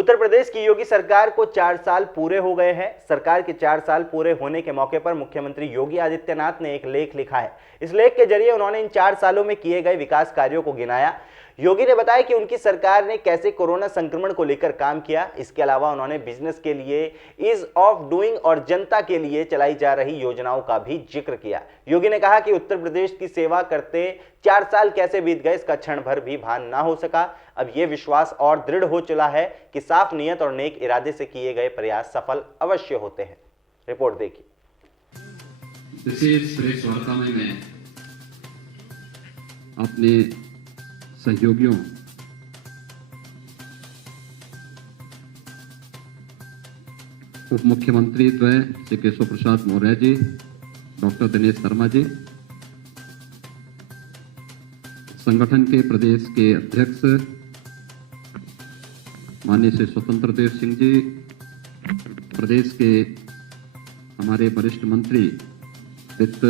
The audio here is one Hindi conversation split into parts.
उत्तर प्रदेश की योगी सरकार को 4 साल पूरे हो गए हैं। सरकार के 4 साल पूरे होने के मौके पर मुख्यमंत्री योगी आदित्यनाथ ने एक लेख लिखा है। इस लेख के जरिए उन्होंने इन 4 सालों में किए गए विकास कार्यों को गिनाया। योगी ने बताया कि उनकी सरकार ने कैसे कोरोना संक्रमण को लेकर काम किया। इसके अलावा उन्होंने बिजनेस के लिए ईज ऑफ डूइंग और जनता के लिए चलाई जा रही योजनाओं का भी जिक्र किया। योगी ने कहा कि उत्तर प्रदेश की सेवा करते 4 साल कैसे बीत गए इसका क्षण भर भी भान ना हो सका। अब यह विश्वास और दृढ़ हो चला है कि साफ नियत और नेक इरादे से किए गए प्रयास सफल अवश्य होते हैं। रिपोर्ट देखिए। सुरेश वार्ता में मैं अपने सहयोगियों उप मुख्यमंत्री द्वय श्री केशव प्रसाद मौर्य जी, डॉक्टर दिनेश शर्मा जी, संगठन के प्रदेश के अध्यक्ष माननीय श्री स्वतंत्र देव सिंह जी, प्रदेश के हमारे वरिष्ठ मंत्री वित्त,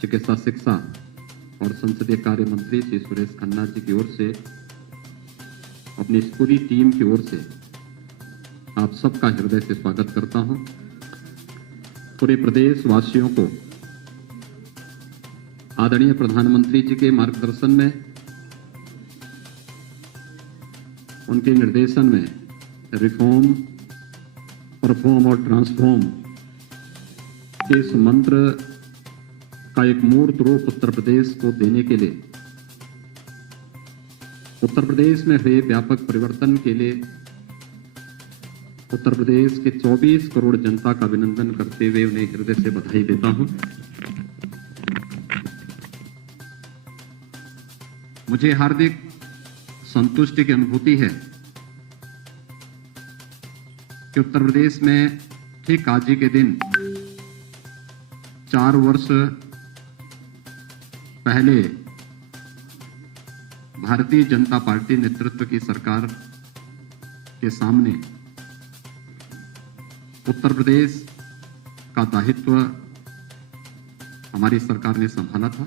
चिकित्सा, शिक्षा और संसदीय कार्य मंत्री श्री सुरेश खन्ना जी की ओर से, अपनी इस पूरी टीम की ओर से आप सबका हृदय से स्वागत करता हूं। पूरे प्रदेश वासियों को आदरणीय प्रधानमंत्री जी के मार्गदर्शन में, उनके निर्देशन में रिफॉर्म, परफॉर्म और ट्रांसफॉर्म के इस मंत्र का एक मूर्त रूप उत्तर प्रदेश को देने के लिए, उत्तर प्रदेश में हुए व्यापक परिवर्तन के लिए उत्तर प्रदेश के 24 करोड़ जनता का अभिनंदन करते हुए उन्हें हृदय से बधाई देता हूं। मुझे हार्दिक संतुष्टि की अनुभूति है कि उत्तर प्रदेश में ठीक आज ही के दिन 4 वर्ष पहले भारतीय जनता पार्टी नेतृत्व की सरकार के सामने उत्तर प्रदेश का दायित्व हमारी सरकार ने संभाला था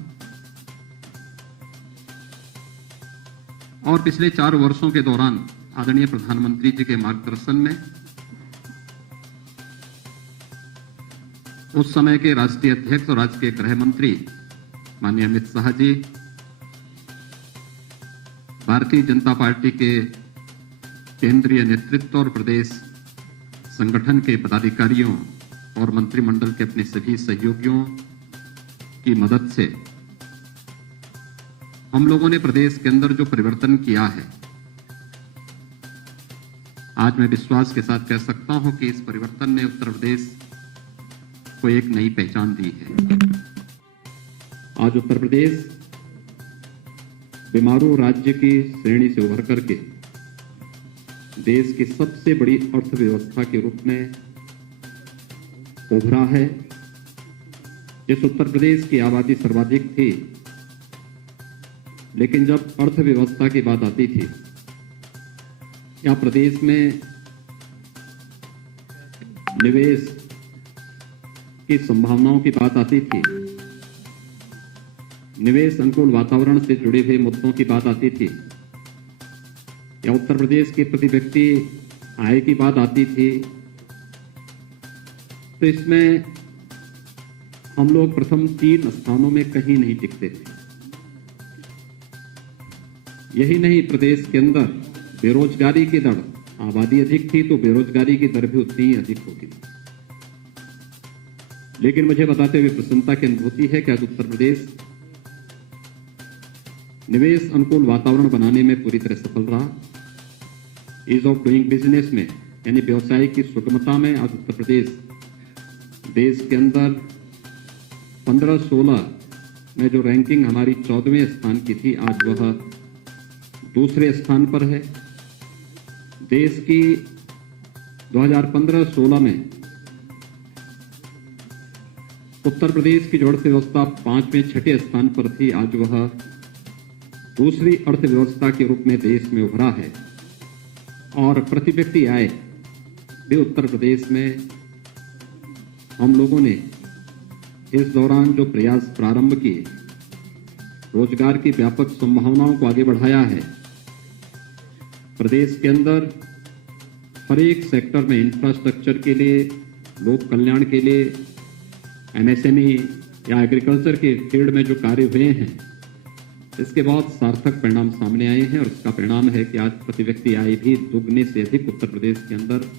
और पिछले 4 वर्षों के दौरान आदरणीय प्रधानमंत्री जी के मार्गदर्शन में उस समय के राष्ट्रीय अध्यक्ष और राज्य के गृह मंत्री माननीय अमित शाह जी, भारतीय जनता पार्टी के केंद्रीय नेतृत्व और प्रदेश संगठन के पदाधिकारियों और मंत्रिमंडल के अपने सभी सहयोगियों की मदद से हम लोगों ने प्रदेश के अंदर जो परिवर्तन किया है, आज मैं विश्वास के साथ कह सकता हूं कि इस परिवर्तन ने उत्तर प्रदेश को एक नई पहचान दी है। आज उत्तर प्रदेश बीमारू राज्य की श्रेणी से उभर करके देश की सबसे बड़ी अर्थव्यवस्था के रूप में उभरा है। जिस उत्तर प्रदेश की आबादी सर्वाधिक थी, लेकिन जब अर्थव्यवस्था की बात आती थी या प्रदेश में निवेश की संभावनाओं की बात आती थी, निवेश अनुकूल वातावरण से जुड़े हुए मुद्दों की बात आती थी, या उत्तर प्रदेश के प्रति व्यक्ति आय की बात आती थी, तो इसमें हम लोग प्रथम 3 स्थानों में कहीं नहीं टिकते थे। यही नहीं, प्रदेश के अंदर बेरोजगारी की दर, आबादी अधिक थी तो बेरोजगारी की दर भी उतनी ही अधिक होती थी। लेकिन मुझे बताते हुए प्रसन्नता की अनुभूति है कि आज उत्तर प्रदेश निवेश अनुकूल वातावरण बनाने में पूरी तरह सफल रहा। ईज ऑफ डूइंग बिजनेस में, यानी व्यवसाय की सुगमता में, आज उत्तर प्रदेश देश के अंदर 15-16 में जो रैंकिंग हमारी 14वें स्थान की थी, आज वह 2रे स्थान पर है। देश की 2015-16 में उत्तर प्रदेश की जो अर्थव्यवस्था 5वें-6ठे स्थान पर थी, आज वह दूसरी अर्थव्यवस्था के रूप में देश में उभरा है। और प्रति व्यक्ति आय भी उत्तर प्रदेश में हम लोगों ने इस दौरान जो प्रयास प्रारंभ किए, रोजगार की व्यापक संभावनाओं को आगे बढ़ाया है, प्रदेश के अंदर हर एक सेक्टर में इंफ्रास्ट्रक्चर के लिए, लोक कल्याण के लिए, एमएसएमई या एग्रीकल्चर के फील्ड में जो कार्य हुए हैं, इसके बहुत सार्थक परिणाम सामने आए हैं। और इसका परिणाम है कि आज प्रति व्यक्ति आय भी दुगने से अधिक उत्तर प्रदेश के अंदर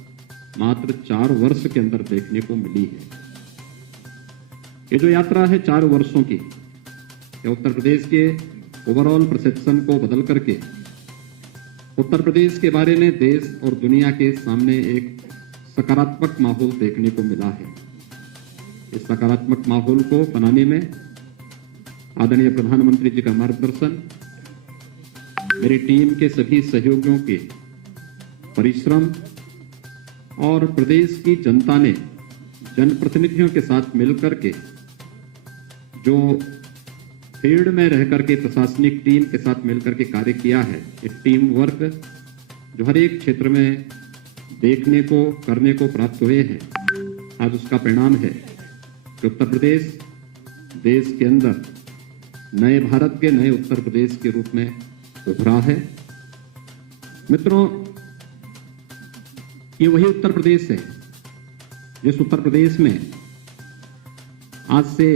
मात्र 4 वर्ष के अंदर देखने को मिली है। ये जो यात्रा है 4 वर्षों की, ये उत्तर प्रदेश के ओवरऑल परसेप्शन को बदल करके उत्तर प्रदेश के बारे में देश और दुनिया के सामने एक सकारात्मक माहौल देखने को मिला है। इस सकारात्मक माहौल को बनाने में आदरणीय प्रधानमंत्री जी का मार्गदर्शन, मेरी टीम के सभी सहयोगियों के परिश्रम और प्रदेश की जनता ने जनप्रतिनिधियों के साथ मिलकर के जो फील्ड में रह करके प्रशासनिक टीम के साथ मिलकर के कार्य किया है, एक टीम वर्क जो हर एक क्षेत्र में देखने को, करने को प्राप्त हुए हैं, आज उसका परिणाम है कि उत्तर प्रदेश देश के अंदर नए भारत के, नए उत्तर प्रदेश के रूप में उभरा है। मित्रों, ये वही उत्तर प्रदेश है जिस उत्तर प्रदेश में आज से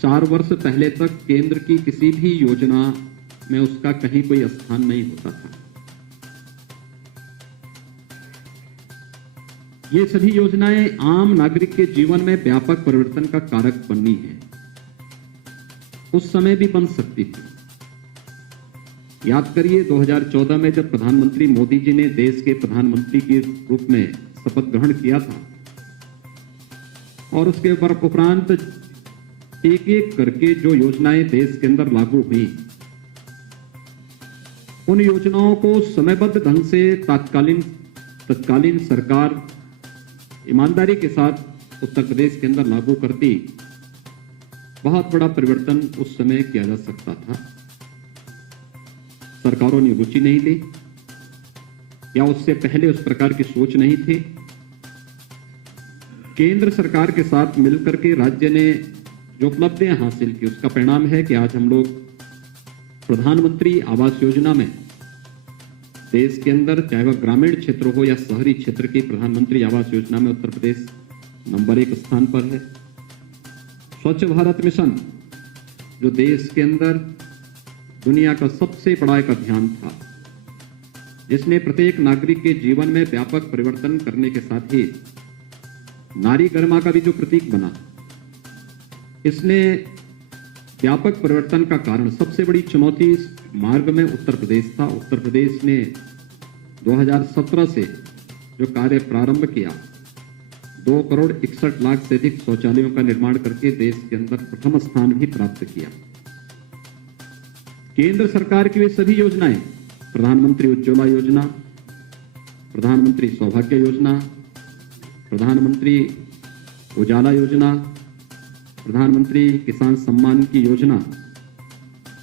4 वर्ष पहले तक केंद्र की किसी भी योजना में उसका कहीं कोई स्थान नहीं होता था। ये सभी योजनाएं आम नागरिक के जीवन में व्यापक परिवर्तन का कारक बननी है, उस समय भी बन सकती थी। याद करिए 2014 में जब प्रधानमंत्री मोदी जी ने देश के प्रधानमंत्री के रूप में शपथ ग्रहण किया था और उसके उपरांत एक एक करके जो योजनाएं देश के अंदर लागू हुई, उन योजनाओं को समयबद्ध ढंग से तत्कालीन सरकार ईमानदारी के साथ उत्तर प्रदेश के अंदर लागू करती, बहुत बड़ा परिवर्तन उस समय किया जा सकता था। सरकारों ने रुचि नहीं ली या उससे पहले उस प्रकार की सोच नहीं थी। केंद्र सरकार के साथ मिलकर के राज्य ने जो उपलब्धियां हासिल की, उसका परिणाम है कि आज हम लोग प्रधानमंत्री आवास योजना में देश के अंदर, चाहे वह ग्रामीण क्षेत्र हो या शहरी क्षेत्र की, प्रधानमंत्री आवास योजना में उत्तर प्रदेश नंबर 1 स्थान पर है। स्वच्छ भारत मिशन जो देश के अंदर दुनिया का सबसे बड़ा एक अभियान था, जिसने प्रत्येक नागरिक के जीवन में व्यापक परिवर्तन करने के साथ ही नारी गरिमा का भी जो प्रतीक बना, इसने व्यापक परिवर्तन का कारण, सबसे बड़ी चुनौती इस मार्ग में उत्तर प्रदेश था। उत्तर प्रदेश ने 2017 से जो कार्य प्रारंभ किया, 2,61,00,000 से अधिक शौचालयों का निर्माण करके देश के अंदर प्रथम स्थान भी प्राप्त किया। केंद्र सरकार की वे सभी योजनाएं, प्रधानमंत्री उज्ज्वला योजना, प्रधानमंत्री सौभाग्य योजना, प्रधानमंत्री उजाला योजना, प्रधानमंत्री किसान सम्मान की योजना,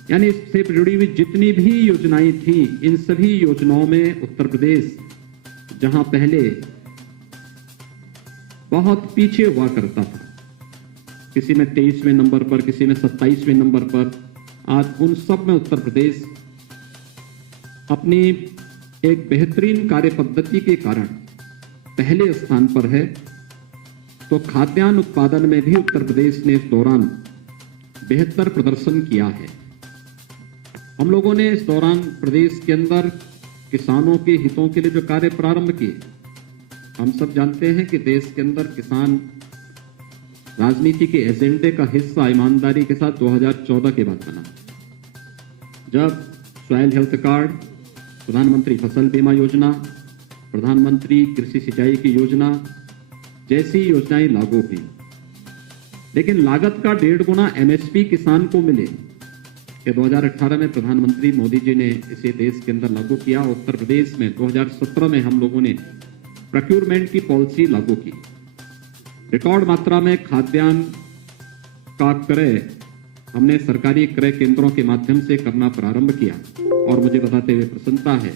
यानी इससे जुड़ी हुई जितनी भी योजनाएं थी, इन सभी योजनाओं में उत्तर प्रदेश जहां पहले बहुत पीछे हुआ करता था, किसी में 23वें नंबर पर, किसी में 27वें नंबर पर, आज उन सब में उत्तर प्रदेश अपनी एक बेहतरीन कार्य पद्धति के कारण पहले स्थान पर है। तो खाद्यान्न उत्पादन में भी उत्तर प्रदेश ने इस दौरान बेहतर प्रदर्शन किया है। हम लोगों ने इस दौरान प्रदेश के अंदर किसानों के हितों के लिए जो कार्य प्रारंभ किए, हम सब जानते हैं कि देश के अंदर किसान राजनीति के एजेंडे का हिस्सा ईमानदारी के साथ 2014 के बाद बना, जब सॉइल हेल्थ कार्ड, प्रधानमंत्री फसल बीमा योजना, प्रधानमंत्री कृषि सिंचाई की योजना जैसी योजनाएं लागू हुई। लेकिन लागत का 1.5 गुना एमएसपी किसान को मिले, कि 2018 में प्रधानमंत्री मोदी जी ने इसे देश के अंदर लागू किया। उत्तर प्रदेश में 2017 में हम लोगों ने प्रोक्योरमेंट की पॉलिसी लागू की। रिकॉर्ड मात्रा में खाद्यान्न का क्रय हमने सरकारी क्रय केंद्रों के माध्यम से करना प्रारंभ किया और मुझे बताते हुए प्रसन्नता है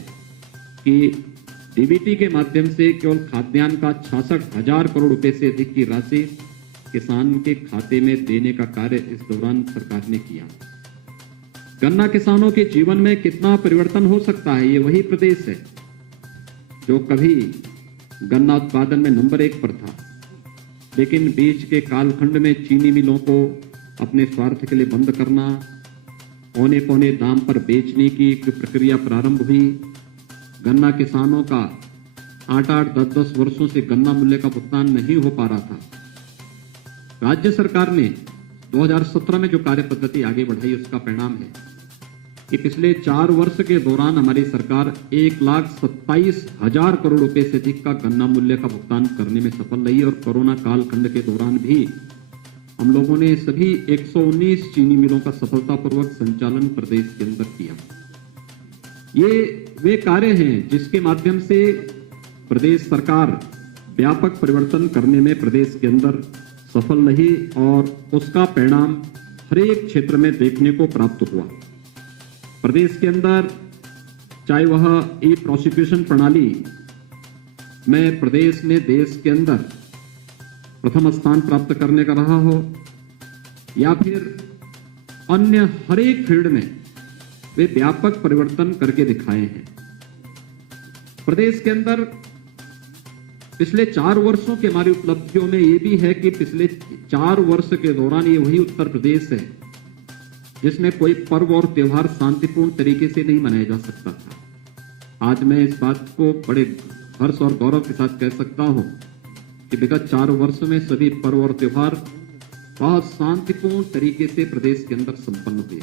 कि डीबीटी के माध्यम से केवल खाद्यान्न का 66,000 करोड़ रुपए से अधिक की राशि किसान के खाते में देने का कार्य इस दौरान सरकार ने किया। गन्ना किसानों के जीवन में कितना परिवर्तन हो सकता है, ये वही प्रदेश है जो कभी गन्ना उत्पादन में नंबर 1 पर था, लेकिन बीच के कालखंड में चीनी मिलों को अपने स्वार्थ के लिए बंद करना, औने पौने दाम पर बेचने की प्रक्रिया प्रारंभ हुई। गन्ना किसानों का 8-8, 10-10 वर्षों से गन्ना मूल्य का भुगतान नहीं हो पा रहा था। राज्य सरकार ने 2017 में जो कार्य पद्धति आगे बढ़ाई, उसका परिणाम है कि पिछले 4 वर्ष के दौरान हमारी सरकार 1,27,000 करोड़ रुपए से अधिक का गन्ना मूल्य का भुगतान करने में सफल रही। और कोरोना कालखंड के दौरान भी हम लोगों ने सभी 119 चीनी मिलों का सफलतापूर्वक संचालन प्रदेश के अंदर किया। ये वे कार्य हैं जिसके माध्यम से प्रदेश सरकार व्यापक परिवर्तन करने में प्रदेश के अंदर सफल रही और उसका परिणाम हर एक क्षेत्र में देखने को प्राप्त हुआ। प्रदेश के अंदर चाहे वह ई प्रोसिक्यूशन प्रणाली में प्रदेश ने देश के अंदर प्रथम स्थान प्राप्त करने का रहा हो, या फिर अन्य हर एक फील्ड में वे व्यापक परिवर्तन करके दिखाए हैं। प्रदेश के अंदर पिछले 4 वर्षों की हमारी उपलब्धियों में ये भी है कि पिछले 4 वर्ष के दौरान ये वही उत्तर प्रदेश है जिसमें कोई पर्व और त्योहार शांतिपूर्ण तरीके से नहीं मनाया जा सकता था। आज मैं इस बात को बड़े हर्ष और गौरव के साथ कह सकता हूं कि विगत 4 वर्ष में सभी पर्व और त्योहार बहुत शांतिपूर्ण तरीके से प्रदेश के अंदर संपन्न हुए।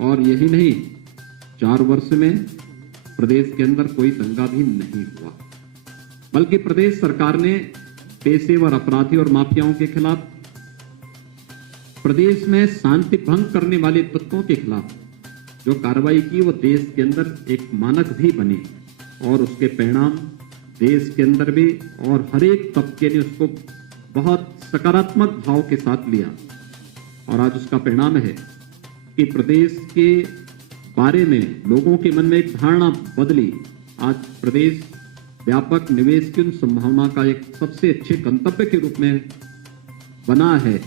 और यही नहीं, 4 वर्ष में प्रदेश के अंदर कोई दंगा भी नहीं हुआ, बल्कि प्रदेश सरकार ने पेशेवर अपराधी और माफियाओं के खिलाफ, प्रदेश में शांति भंग करने वाले तत्वों के खिलाफ जो कार्रवाई की वो देश के अंदर एक मानक भी बनी और उसके परिणाम देश के अंदर भी और हर एक तबके ने उसको बहुत सकारात्मक भाव के साथ लिया। और आज उसका परिणाम है कि प्रदेश के बारे में लोगों के मन में एक धारणा बदली। आज प्रदेश व्यापक निवेश की उन संभावना का एक सबसे अच्छे गंतव्य के रूप में बना है,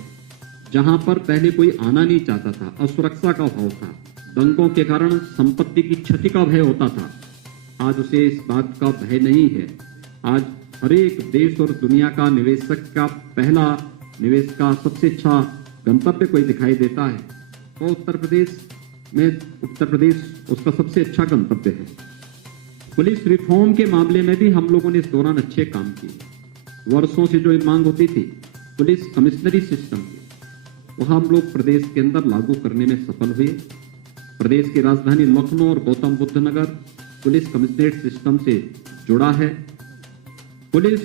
जहां पर पहले कोई आना नहीं चाहता था, असुरक्षा का भाव था, दंगों के कारण संपत्ति की क्षति का भय होता था। आज उसे इस बात का भय नहीं है। आज हर एक देश और दुनिया का निवेशक का पहला निवेश का सबसे अच्छा गंतव्य कोई दिखाई देता है तो उत्तर प्रदेश उसका सबसे अच्छा गंतव्य है। पुलिस रिफॉर्म के मामले में भी हम लोगों ने इस दौरान अच्छे काम किए। वर्षों से जो मांग होती थी पुलिस कमिश्नरी सिस्टम की, वह हम लोग प्रदेश के अंदर लागू करने में सफल हुए। प्रदेश की राजधानी लखनऊ और गौतम बुद्ध नगर पुलिस कमिश्नरेट सिस्टम से जुड़ा है। पुलिस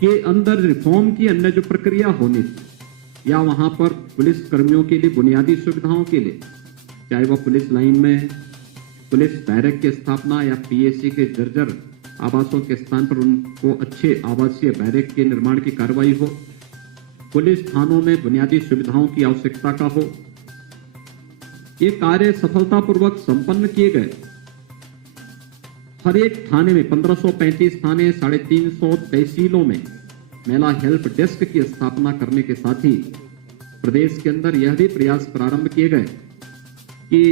के अंदर रिफॉर्म की अन्य जो प्रक्रिया होनी थी या वहां पर पुलिस कर्मियों के लिए बुनियादी सुविधाओं के लिए, चाहे वह पुलिस लाइन में पुलिस बैरक की स्थापना या पीएससी के जर्जर आवासों के स्थान पर उनको अच्छे आवासीय बैरक के निर्माण की कार्रवाई हो, पुलिस थानों में बुनियादी सुविधाओं की आवश्यकता का हो, ये कार्य सफलतापूर्वक संपन्न किए गए। हर एक थाने में 1535 थाने, 350 तहसीलों में महिला हेल्प डेस्क की स्थापना करने के साथ ही प्रदेश के अंदर यह भी प्रयास प्रारंभ किए गए कि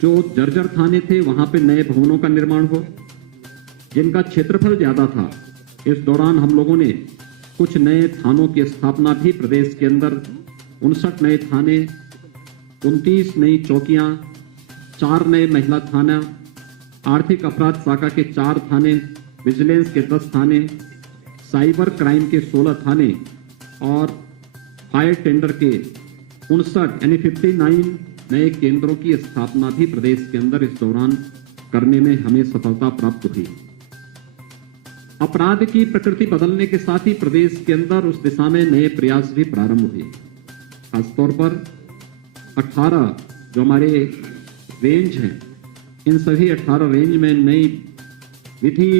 जो जर्जर थाने थे वहां पे नए भवनों का निर्माण हो, जिनका क्षेत्रफल ज्यादा था। इस दौरान हम लोगों ने कुछ नए थानों की स्थापना भी प्रदेश के अंदर 59 नए थाने, 29 नई चौकियां, 4 नए महिला थाना, आर्थिक अपराध शाखा के 4 थाने, विजिलेंस के 10 थाने, साइबर क्राइम के 16 थाने और फायर टेंडर के 59 यानी 59 नए केंद्रों की स्थापना भी प्रदेश के अंदर इस दौरान करने में हमें सफलता प्राप्त हुई। अपराध की प्रकृति बदलने के साथ ही प्रदेश के अंदर उस दिशा में नए प्रयास भी प्रारंभ हुए। खासतौर पर 18 जो हमारे रेंज हैं, इन सभी 18 रेंज में नई विधि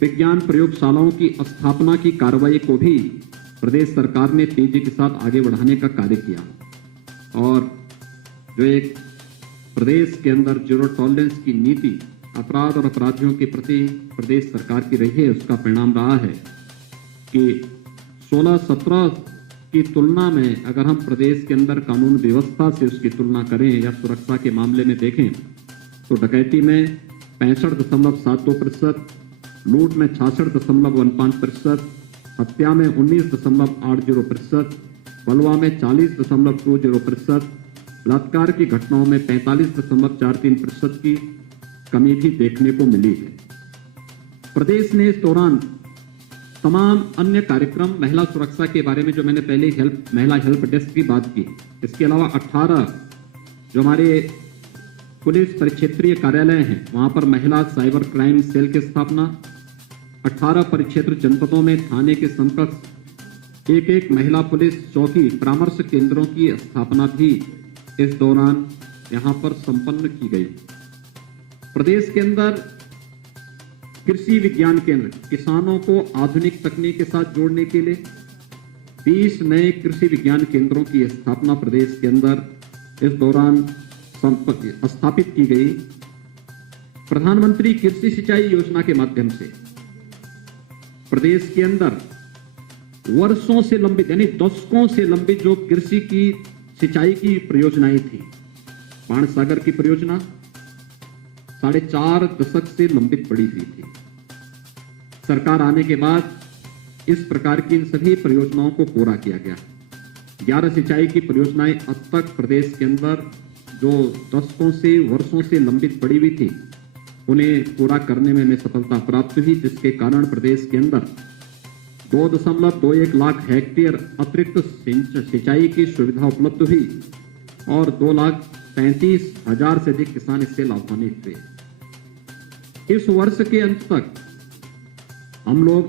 विज्ञान प्रयोगशालाओं की स्थापना की कार्रवाई को भी प्रदेश सरकार ने तेजी के साथ आगे बढ़ाने का कार्य किया। और जो एक प्रदेश के अंदर जीरो टॉलरेंस की नीति अपराध और अपराधियों के प्रति प्रदेश सरकार की रही है, उसका परिणाम रहा है कि 16-17 की तुलना में अगर हम प्रदेश के अंदर कानून व्यवस्था से उसकी तुलना करें या सुरक्षा के मामले में देखें तो डकैती में 65.72%, लूट में 66.15%, हत्या में 19.80%, बलवा में 40.20%, बलात्कार की घटनाओं में 45.43% की कमी भी देखने को मिली है। प्रदेश ने इस दौरान तमाम अन्य कार्यक्रम, महिला सुरक्षा के बारे में जो मैंने पहले महिला हेल्प डेस्क की बात की, इसके अलावा 18 जो हमारे पुलिस परिक्षेत्रीय कार्यालय हैं वहां पर महिला साइबर क्राइम सेल की स्थापना, 18 परिक्षेत्र जनपदों में थाने के समकक्ष एक महिला पुलिस चौकी परामर्श केंद्रों की स्थापना भी इस दौरान यहां पर संपन्न की गई। प्रदेश के अंदर कृषि विज्ञान केंद्र, किसानों को आधुनिक तकनीक के साथ जोड़ने के लिए 20 नए कृषि विज्ञान केंद्रों की स्थापना प्रदेश के अंदर इस दौरान स्थापित की गई। प्रधानमंत्री कृषि सिंचाई योजना के माध्यम से प्रदेश के अंदर वर्षों से लंबित यानी दशकों से लंबित जो कृषि की सिंचाई की परियोजनाएं थी, बाण सागर की परियोजना 4.5 दशक से लंबित पड़ी हुई थी। सरकार आने के बाद इस प्रकार की इन सभी परियोजनाओं को पूरा किया गया। 11 सिंचाई की परियोजनाएं अब तक प्रदेश के अंदर जो दशकों से वर्षों से लंबित पड़ी हुई थी, उन्हें पूरा करने में हमें सफलता प्राप्त हुई, जिसके कारण प्रदेश के अंदर 2.21 लाख हेक्टेयर अतिरिक्त सिंचाई की सुविधा उपलब्ध हुई और 2,35,000 से अधिक किसान इससे लाभान्वित हुए। इस वर्ष के अंत तक हम लोग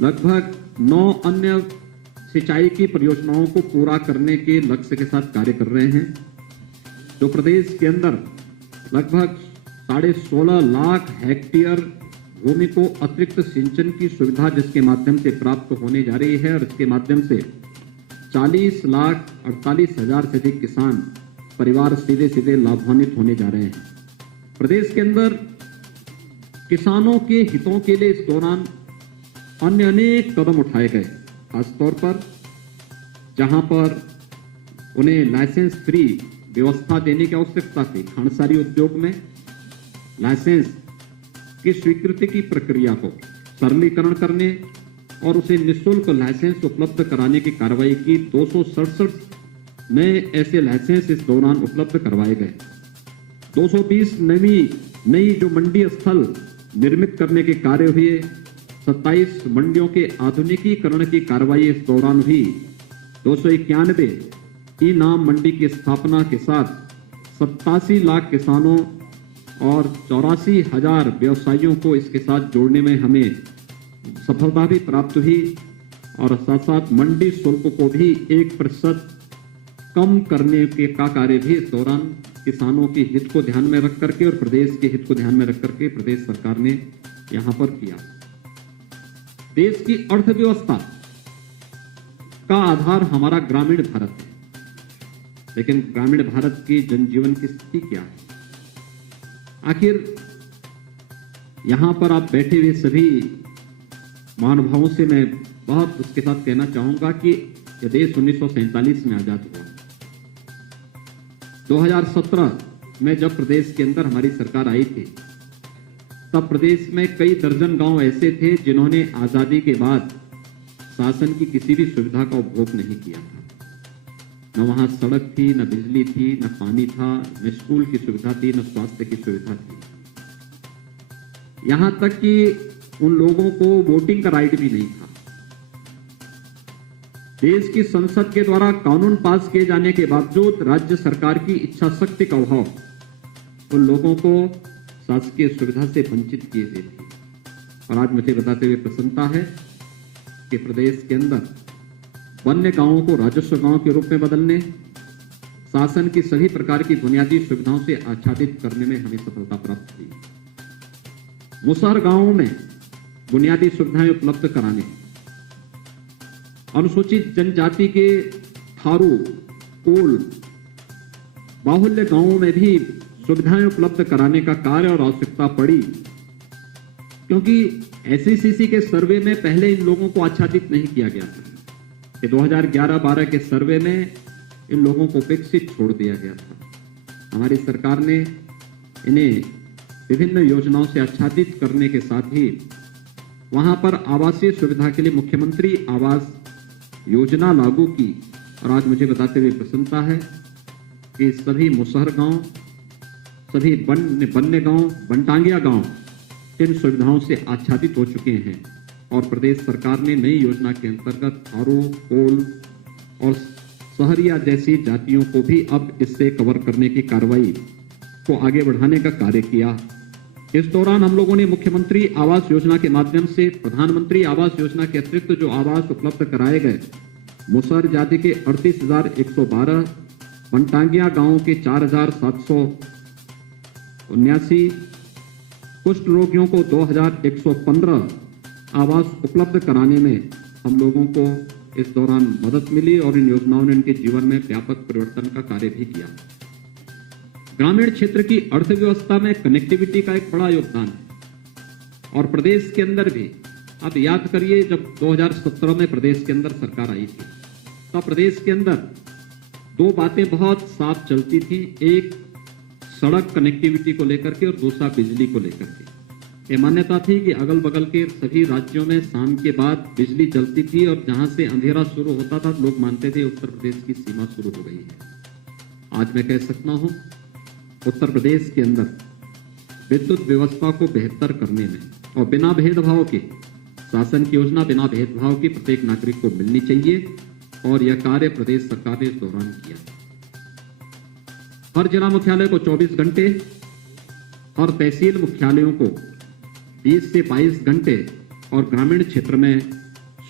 लगभग 9 अन्य सिंचाई की परियोजनाओं को पूरा करने के लक्ष्य के साथ कार्य कर रहे हैं, जो प्रदेश के अंदर लगभग 16.5 लाख हेक्टेयर भूमि को अतिरिक्त सिंचन की सुविधा जिसके माध्यम से प्राप्त होने जा रही है और इसके माध्यम से 40,48,000 से अधिक किसान परिवार सीधे सीधे लाभान्वित होने जा रहे हैं। प्रदेश के अंदर किसानों के हितों के लिए इस दौरान अन्य अनेक कदम उठाए गए, खासतौर पर जहां पर उन्हें लाइसेंस फ्री व्यवस्था देने की आवश्यकता थी। खांडसारी उद्योग में लाइसेंस की स्वीकृति की प्रक्रिया को सरलीकरण करने और उसे निःशुल्क लाइसेंस उपलब्ध कराने की कार्रवाई की। 267 नए ऐसे लाइसेंस इस दौरान उपलब्ध करवाए गए। 220 नई जो मंडी स्थल निर्मित करने के कार्य हुए। 27 मंडियों के आधुनिकीकरण की कार्रवाई इस दौरान हुई। 291 ई नाम मंडी की स्थापना के साथ 87 लाख किसानों और 84,000 व्यवसायियों को इसके साथ जोड़ने में हमें सफलता भी प्राप्त हुई और साथ साथ मंडी शुल्क को भी 1% कम करने के का कार्य भी इस दौरान किसानों के हित को ध्यान में रख करके और प्रदेश के हित को ध्यान में रख करके प्रदेश सरकार ने यहां पर किया। देश की अर्थव्यवस्था का आधार हमारा ग्रामीण भारत है, लेकिन ग्रामीण भारत की जनजीवन की स्थिति क्या है? आखिर यहां पर आप बैठे हुए सभी महानुभावों से मैं बहुत उसके साथ कहना चाहूंगा कि यह देश 1947 में आजाद हुआ। 2017 में जब प्रदेश के अंदर हमारी सरकार आई थी, तब प्रदेश में कई दर्जन गांव ऐसे थे जिन्होंने आजादी के बाद शासन की किसी भी सुविधा का उपभोग नहीं किया था। न वहां सड़क थी, न बिजली थी, न पानी था, न स्कूल की सुविधा थी, न स्वास्थ्य की सुविधा थी। यहां तक कि उन लोगों को वोटिंग का राइट भी नहीं था। देश की संसद के द्वारा कानून पास किए जाने के बावजूद राज्य सरकार की इच्छा शक्ति का अभाव उन लोगों को शासकीय सुविधा से वंचित किए थे। और आज मुझे बताते हुए प्रसन्नता है कि प्रदेश के अंदर वन्य गांवों को राजस्व गांव के रूप में बदलने, शासन की सभी प्रकार की बुनियादी सुविधाओं से आच्छादित करने में हमें सफलता प्राप्त हुई। मुसहर गांवों में बुनियादी सुविधाएं उपलब्ध कराने, अनुसूचित जनजाति के थारू, कोल, बाहुल्य गांवों में भी सुविधाएं उपलब्ध कराने का कार्य और आवश्यकता पड़ी, क्योंकि एसईसीसी के सर्वे में पहले इन लोगों को आच्छादित नहीं किया गया था। 2011-12 के सर्वे में इन लोगों को उपेक्षित छोड़ दिया गया था। हमारी सरकार ने इन्हें विभिन्न योजनाओं से आच्छादित करने के साथ ही वहां पर आवासीय सुविधा के लिए मुख्यमंत्री आवास योजना लागू की। और आज मुझे बताते हुए प्रसन्नता है कि सभी मुसहर गांव, सभी बन्ने गांव, बनटांगिया गांव इन सुविधाओं से आच्छादित हो चुके हैं और प्रदेश सरकार ने नई योजना के अंतर्गत थारू, कोल और सहरिया जैसी जातियों को भी अब इससे कवर करने की कार्रवाई को आगे बढ़ाने का कार्य किया। इस दौरान हम लोगों ने मुख्यमंत्री आवास योजना के माध्यम से प्रधानमंत्री आवास योजना के अतिरिक्त जो आवास उपलब्ध कराए गए, मुसहर जाति के 38,112, बनटांगिया गांव के 4,779, कुष्ठ रोगियों को 2,115 आवास उपलब्ध कराने में हम लोगों को इस दौरान मदद मिली और इन योजनाओं ने उनके जीवन में व्यापक परिवर्तन का कार्य भी किया। ग्रामीण क्षेत्र की अर्थव्यवस्था में कनेक्टिविटी का एक बड़ा योगदान है और प्रदेश के अंदर भी आप याद करिए, जब 2017 में प्रदेश के अंदर सरकार आई थी तब प्रदेश के अंदर दो बातें बहुत साफ चलती थी, एक सड़क कनेक्टिविटी को लेकर के और दूसरा बिजली को लेकर के। ये मान्यता थी कि अगल बगल के सभी राज्यों में शाम के बाद बिजली चलती थी और जहां से अंधेरा शुरू होता था लोग मानते थे उत्तर प्रदेश की सीमा शुरू हो गई है। आज मैं कह सकता हूं उत्तर प्रदेश के अंदर विद्युत व्यवस्था को बेहतर करने में और बिना भेदभाव के शासन की योजना बिना भेदभाव की प्रत्येक नागरिक को मिलनी चाहिए और यह कार्य प्रदेश सरकार ने इस दौरान किया। हर जिला मुख्यालय को 24 घंटे और तहसील मुख्यालयों को 20 से 22 घंटे और ग्रामीण क्षेत्र में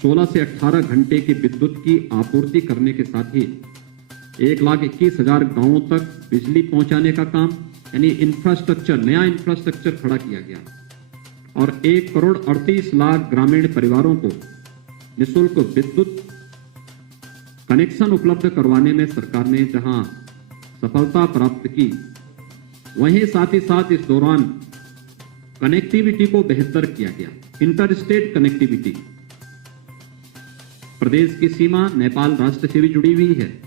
16 से 18 घंटे की विद्युत की आपूर्ति करने के साथ ही 1,21,000 गांवों तक बिजली पहुंचाने का काम यानी इंफ्रास्ट्रक्चर, नया इंफ्रास्ट्रक्चर खड़ा किया गया और 1,38,00,000 ग्रामीण परिवारों को निःशुल्क विद्युत कनेक्शन उपलब्ध करवाने में सरकार ने जहां सफलता प्राप्त की, वहीं साथ ही साथ इस दौरान कनेक्टिविटी को बेहतर किया गया। इंटर स्टेट कनेक्टिविटी, प्रदेश की सीमा नेपाल राष्ट्र से भी जुड़ी हुई है।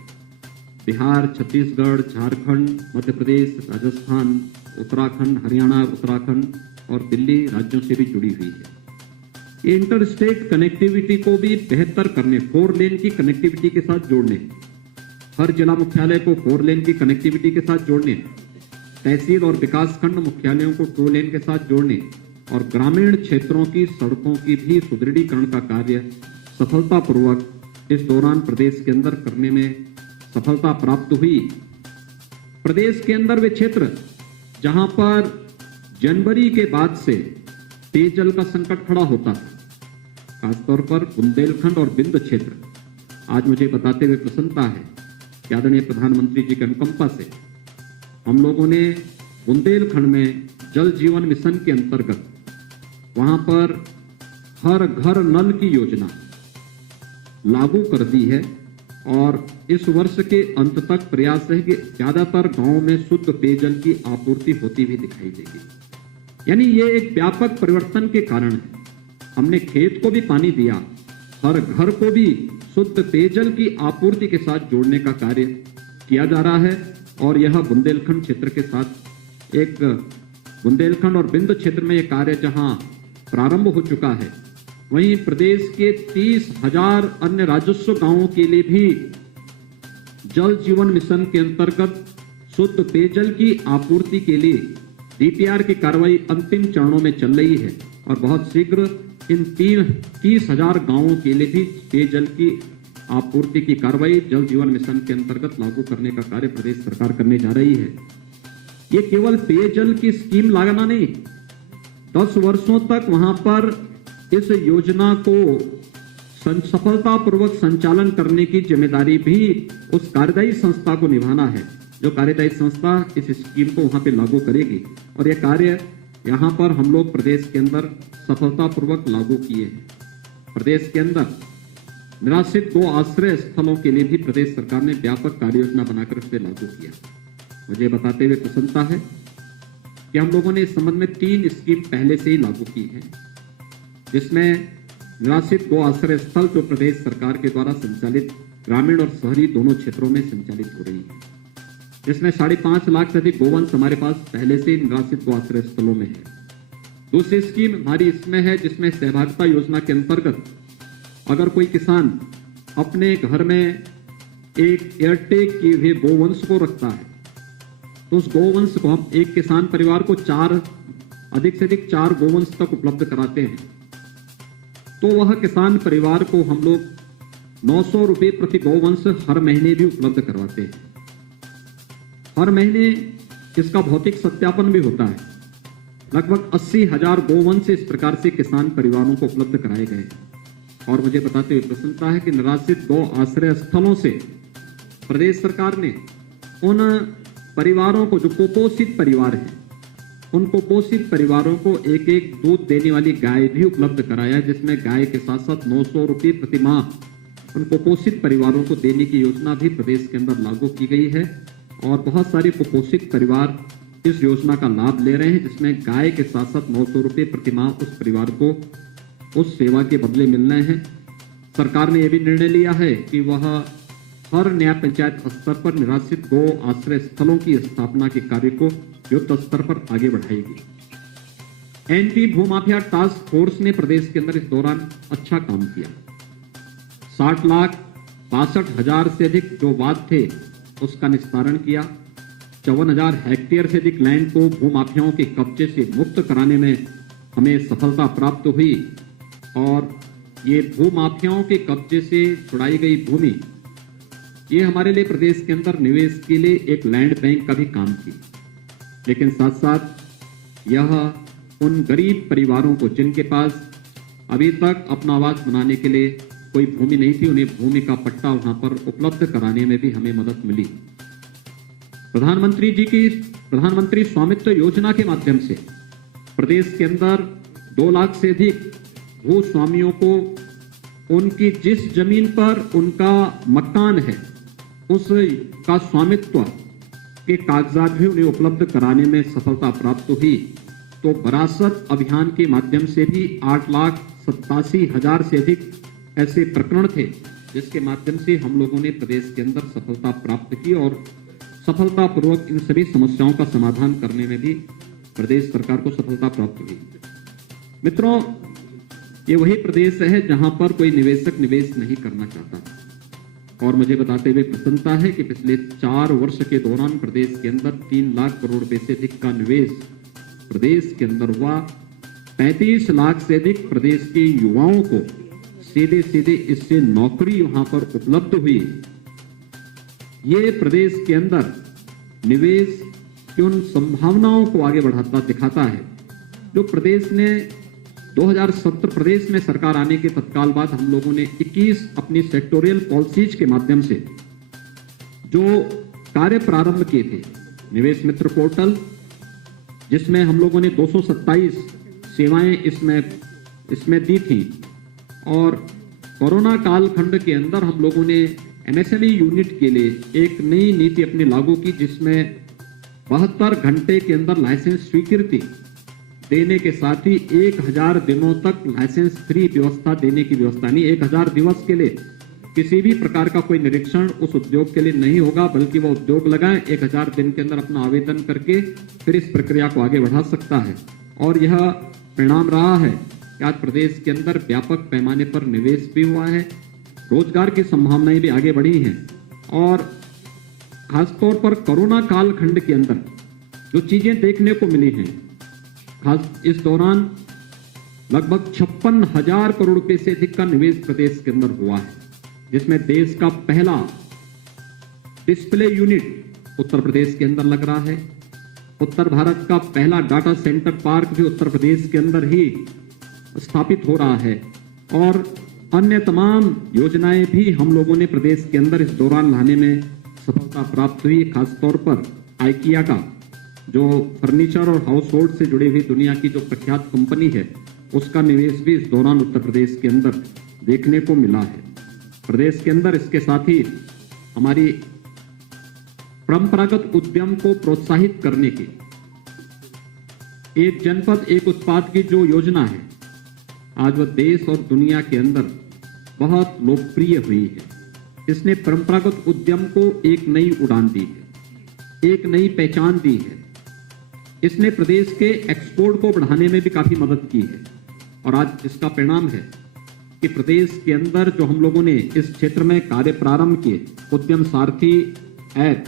बिहार, छत्तीसगढ़, झारखंड, मध्य प्रदेश, राजस्थान, उत्तराखंड, हरियाणा, उत्तराखंड और दिल्ली राज्यों से भी जुड़ी हुई है। ये इंटर स्टेट कनेक्टिविटी को भी बेहतर करने, 4 लेन की कनेक्टिविटी के साथ जोड़ने, हर जिला मुख्यालय को 4 लेन की कनेक्टिविटी के साथ जोड़ने, तहसील और विकासखंड मुख्यालयों को 2 लेन के साथ जोड़ने और ग्रामीण क्षेत्रों की सड़कों की भी सुदृढ़ीकरण का कार्य सफलतापूर्वक इस दौरान प्रदेश के अंदर करने में सफलता प्राप्त हुई। प्रदेश के अंदर वे क्षेत्र जहां पर जनवरी के बाद से पेयजल का संकट खड़ा होता था, खासतौर पर बुंदेलखंड और बिंद क्षेत्र, आज मुझे बताते हुए प्रसन्नता है कि आदरणीय प्रधानमंत्री जी की अनुकंपा से हम लोगों ने बुंदेलखंड में जल जीवन मिशन के अंतर्गत वहां पर हर घर नल की योजना लागू कर दी है और इस वर्ष के अंत तक प्रयास है कि ज्यादातर गांवों में शुद्ध पेयजल की आपूर्ति होती हुई दिखाई देगी। यानी ये एक व्यापक परिवर्तन के कारण है। हमने खेत को भी पानी दिया, हर घर को भी शुद्ध पेयजल की आपूर्ति के साथ जोड़ने का कार्य किया जा रहा है और यह बुंदेलखंड क्षेत्र के साथ एक बुंदेलखंड और बिंद क्षेत्र में यह कार्य जहां प्रारंभ हो चुका है, वहीं प्रदेश के 30,000 अन्य राजस्व गांवों के लिए भी जल जीवन मिशन के अंतर्गत शुद्ध पेयजल की आपूर्ति के लिए डीपीआर की कार्रवाई अंतिम चरणों में चल रही है और बहुत शीघ्र इन 30,000 गांवों के लिए भी पेयजल की आपूर्ति की कार्रवाई जल जीवन मिशन के अंतर्गत लागू करने का कार्य प्रदेश सरकार करने जा रही है। ये केवल पेयजल की स्कीम लगाना नहीं, 10 वर्षों तक वहां पर इस योजना को सफलतापूर्वक संचालन करने की जिम्मेदारी भी उस कार्यदायी संस्था को निभाना है, जो कार्यदायी संस्था इस स्कीम को वहां पे लागू करेगी और यह कार्य यहां पर हम लोग प्रदेश के अंदर सफलतापूर्वक लागू किए हैं। प्रदेश के अंदर निराश्रित 2 आश्रय स्थलों के लिए भी प्रदेश सरकार ने व्यापक कार्य योजना बनाकर इसे लागू किया। मुझे बताते हुए प्रसन्नता है कि हम लोगों ने इस संबंध में 3 स्कीम पहले से ही लागू की है, जिसमें निराश्रित 2 आश्रय स्थल जो प्रदेश सरकार के द्वारा संचालित ग्रामीण और शहरी दोनों क्षेत्रों में संचालित हो रही है। जिसमें 5.5 लाख से अधिक गोवंश हमारे पास पहले से निराश्रित गो आश्रय स्थलों में है। दूसरी स्कीम हमारी इसमें है जिसमें सहभागिता योजना के अंतर्गत अगर कोई किसान अपने घर में एक एयरटेक किए हुए गोवंश को रखता है तो उस गोवंश को हम एक किसान परिवार को अधिक से अधिक 4 गोवंश तक उपलब्ध कराते हैं, तो वह किसान परिवार को हम लोग 900 रुपये प्रति गोवंश हर महीने भी उपलब्ध करवाते हैं। हर महीने इसका भौतिक सत्यापन भी होता है। लगभग 80,000 गोवंश इस प्रकार से किसान परिवारों को उपलब्ध कराए गए हैं। और मुझे बताते हुए प्रसन्नता है कि निराश्रित गौ आश्रय स्थलों से प्रदेश सरकार ने उन परिवारों को जो कुपोषित परिवार हैं, उन कुपोषित परिवारों को एक दूध देने वाली गाय भी उपलब्ध कराया, जिसमें गाय के साथ साथ 900 रुपये प्रति माह उन कुपोषित परिवारों को देने की योजना भी प्रदेश के अंदर लागू की गई है। और बहुत सारे कुपोषित परिवार इस योजना का लाभ ले रहे हैं, जिसमें गाय के साथ साथ 900 रुपये प्रति माह उस परिवार को उस सेवा के बदले मिलने हैं। सरकार ने यह भी निर्णय लिया है कि वह हर न्याय पंचायत स्तर पर निराश्रित गो आश्रय स्थलों की स्थापना के कार्य को युद्ध स्तर पर आगे बढ़ाएगी। एंटी भूमाफिया टास्क फोर्स ने प्रदेश के अंदर इस दौरान अच्छा काम किया। 60,62,000 से अधिक जो वाद थे उसका निस्तारण किया। 54,000 हेक्टेयर से अधिक लैंड को भूमाफियाओं के कब्जे से मुक्त कराने में हमें सफलता प्राप्त हुई। और ये भूमाफियाओं के कब्जे से छुड़ाई गई भूमि ये हमारे लिए प्रदेश के अंदर निवेश के लिए एक लैंड बैंक का भी काम की। लेकिन साथ साथ यह उन गरीब परिवारों को जिनके पास अभी तक अपना आवास बनाने के लिए कोई भूमि नहीं थी, उन्हें भूमि का पट्टा वहां पर उपलब्ध कराने में भी हमें मदद मिली। प्रधानमंत्री स्वामित्व योजना के माध्यम से प्रदेश के अंदर 2 लाख से अधिक भू स्वामियों को उनकी जिस जमीन पर उनका मकान है उसका स्वामित्व के कागजात भी उन्हें उपलब्ध कराने में सफलता प्राप्त हुई। तो वरासत अभियान के माध्यम से भी 8,87,000 से अधिक ऐसे प्रकरण थे जिसके माध्यम से हम लोगों ने प्रदेश के अंदर सफलता प्राप्त की और सफलतापूर्वक इन सभी समस्याओं का समाधान करने में भी प्रदेश सरकार को सफलता प्राप्त हुई। मित्रों, ये वही प्रदेश है जहां पर कोई निवेशक निवेश नहीं करना चाहता। और मुझे बताते हुए प्रसन्नता है कि पिछले 4 वर्ष के दौरान प्रदेश के अंदर 3 लाख करोड़ रुपए से अधिक का निवेश प्रदेश के अंदर हुआ। 35 लाख से अधिक प्रदेश के युवाओं को सीधे सीधे इससे नौकरी वहां पर उपलब्ध हुई। ये प्रदेश के अंदर निवेश की उन संभावनाओं को आगे बढ़ाता दिखाता है जो प्रदेश ने 2017 प्रदेश में सरकार आने के तत्काल बाद हम लोगों ने 21 अपनी सेक्टोरियल पॉलिसीज के माध्यम से जो कार्य प्रारंभ किए थे। निवेश मित्र पोर्टल, जिसमें हम लोगों ने 227 सेवाएं इसमें दी थी। और कोरोना कालखंड के अंदर हम लोगों ने एमएसएमई यूनिट के लिए एक नई नीति अपनी लागू की, जिसमें 72 घंटे के अंदर लाइसेंस स्वीकृति देने के साथ ही 1000 दिनों तक लाइसेंस फ्री व्यवस्था देने की व्यवस्था। नहीं, 1000 दिवस के लिए किसी भी प्रकार का कोई निरीक्षण उस उद्योग के लिए नहीं होगा, बल्कि वह उद्योग लगाए 1000 दिन के अंदर अपना आवेदन करके फिर इस प्रक्रिया को आगे बढ़ा सकता है। और यह परिणाम रहा है कि आज प्रदेश के अंदर व्यापक पैमाने पर निवेश भी हुआ है, रोजगार की संभावनाएं भी आगे बढ़ी हैं। और खासतौर पर कोरोना कालखंड के अंदर जो चीजें देखने को मिली हैं, खास इस दौरान लगभग 56,000 करोड़ रुपए से अधिक का निवेश प्रदेश के अंदर हुआ है, जिसमें देश का पहला डिस्प्ले यूनिट उत्तर प्रदेश के अंदर लग रहा है। उत्तर भारत का पहला डाटा सेंटर पार्क भी उत्तर प्रदेश के अंदर ही स्थापित हो रहा है। और अन्य तमाम योजनाएं भी हम लोगों ने प्रदेश के अंदर इस दौरान लाने में सफलता प्राप्त हुई। खासतौर पर आइकिया का जो फर्नीचर और हाउस होल्ड से जुड़ी हुई दुनिया की जो प्रख्यात कंपनी है, उसका निवेश भी इस दौरान उत्तर प्रदेश के अंदर देखने को मिला है। प्रदेश के अंदर इसके साथ ही हमारी परंपरागत उद्यम को प्रोत्साहित करने की एक जनपद एक उत्पाद की जो योजना है, आज वह देश और दुनिया के अंदर बहुत लोकप्रिय हुई है। इसने परंपरागत उद्यम को एक नई उड़ान दी है। एक नई पहचान दी है। इसने प्रदेश के एक्सपोर्ट को बढ़ाने में भी काफी मदद की है और आज इसका परिणाम है कि प्रदेश के अंदर जो हम लोगों ने इस क्षेत्र में कार्य प्रारंभ किए, उद्यम सारथी ऐप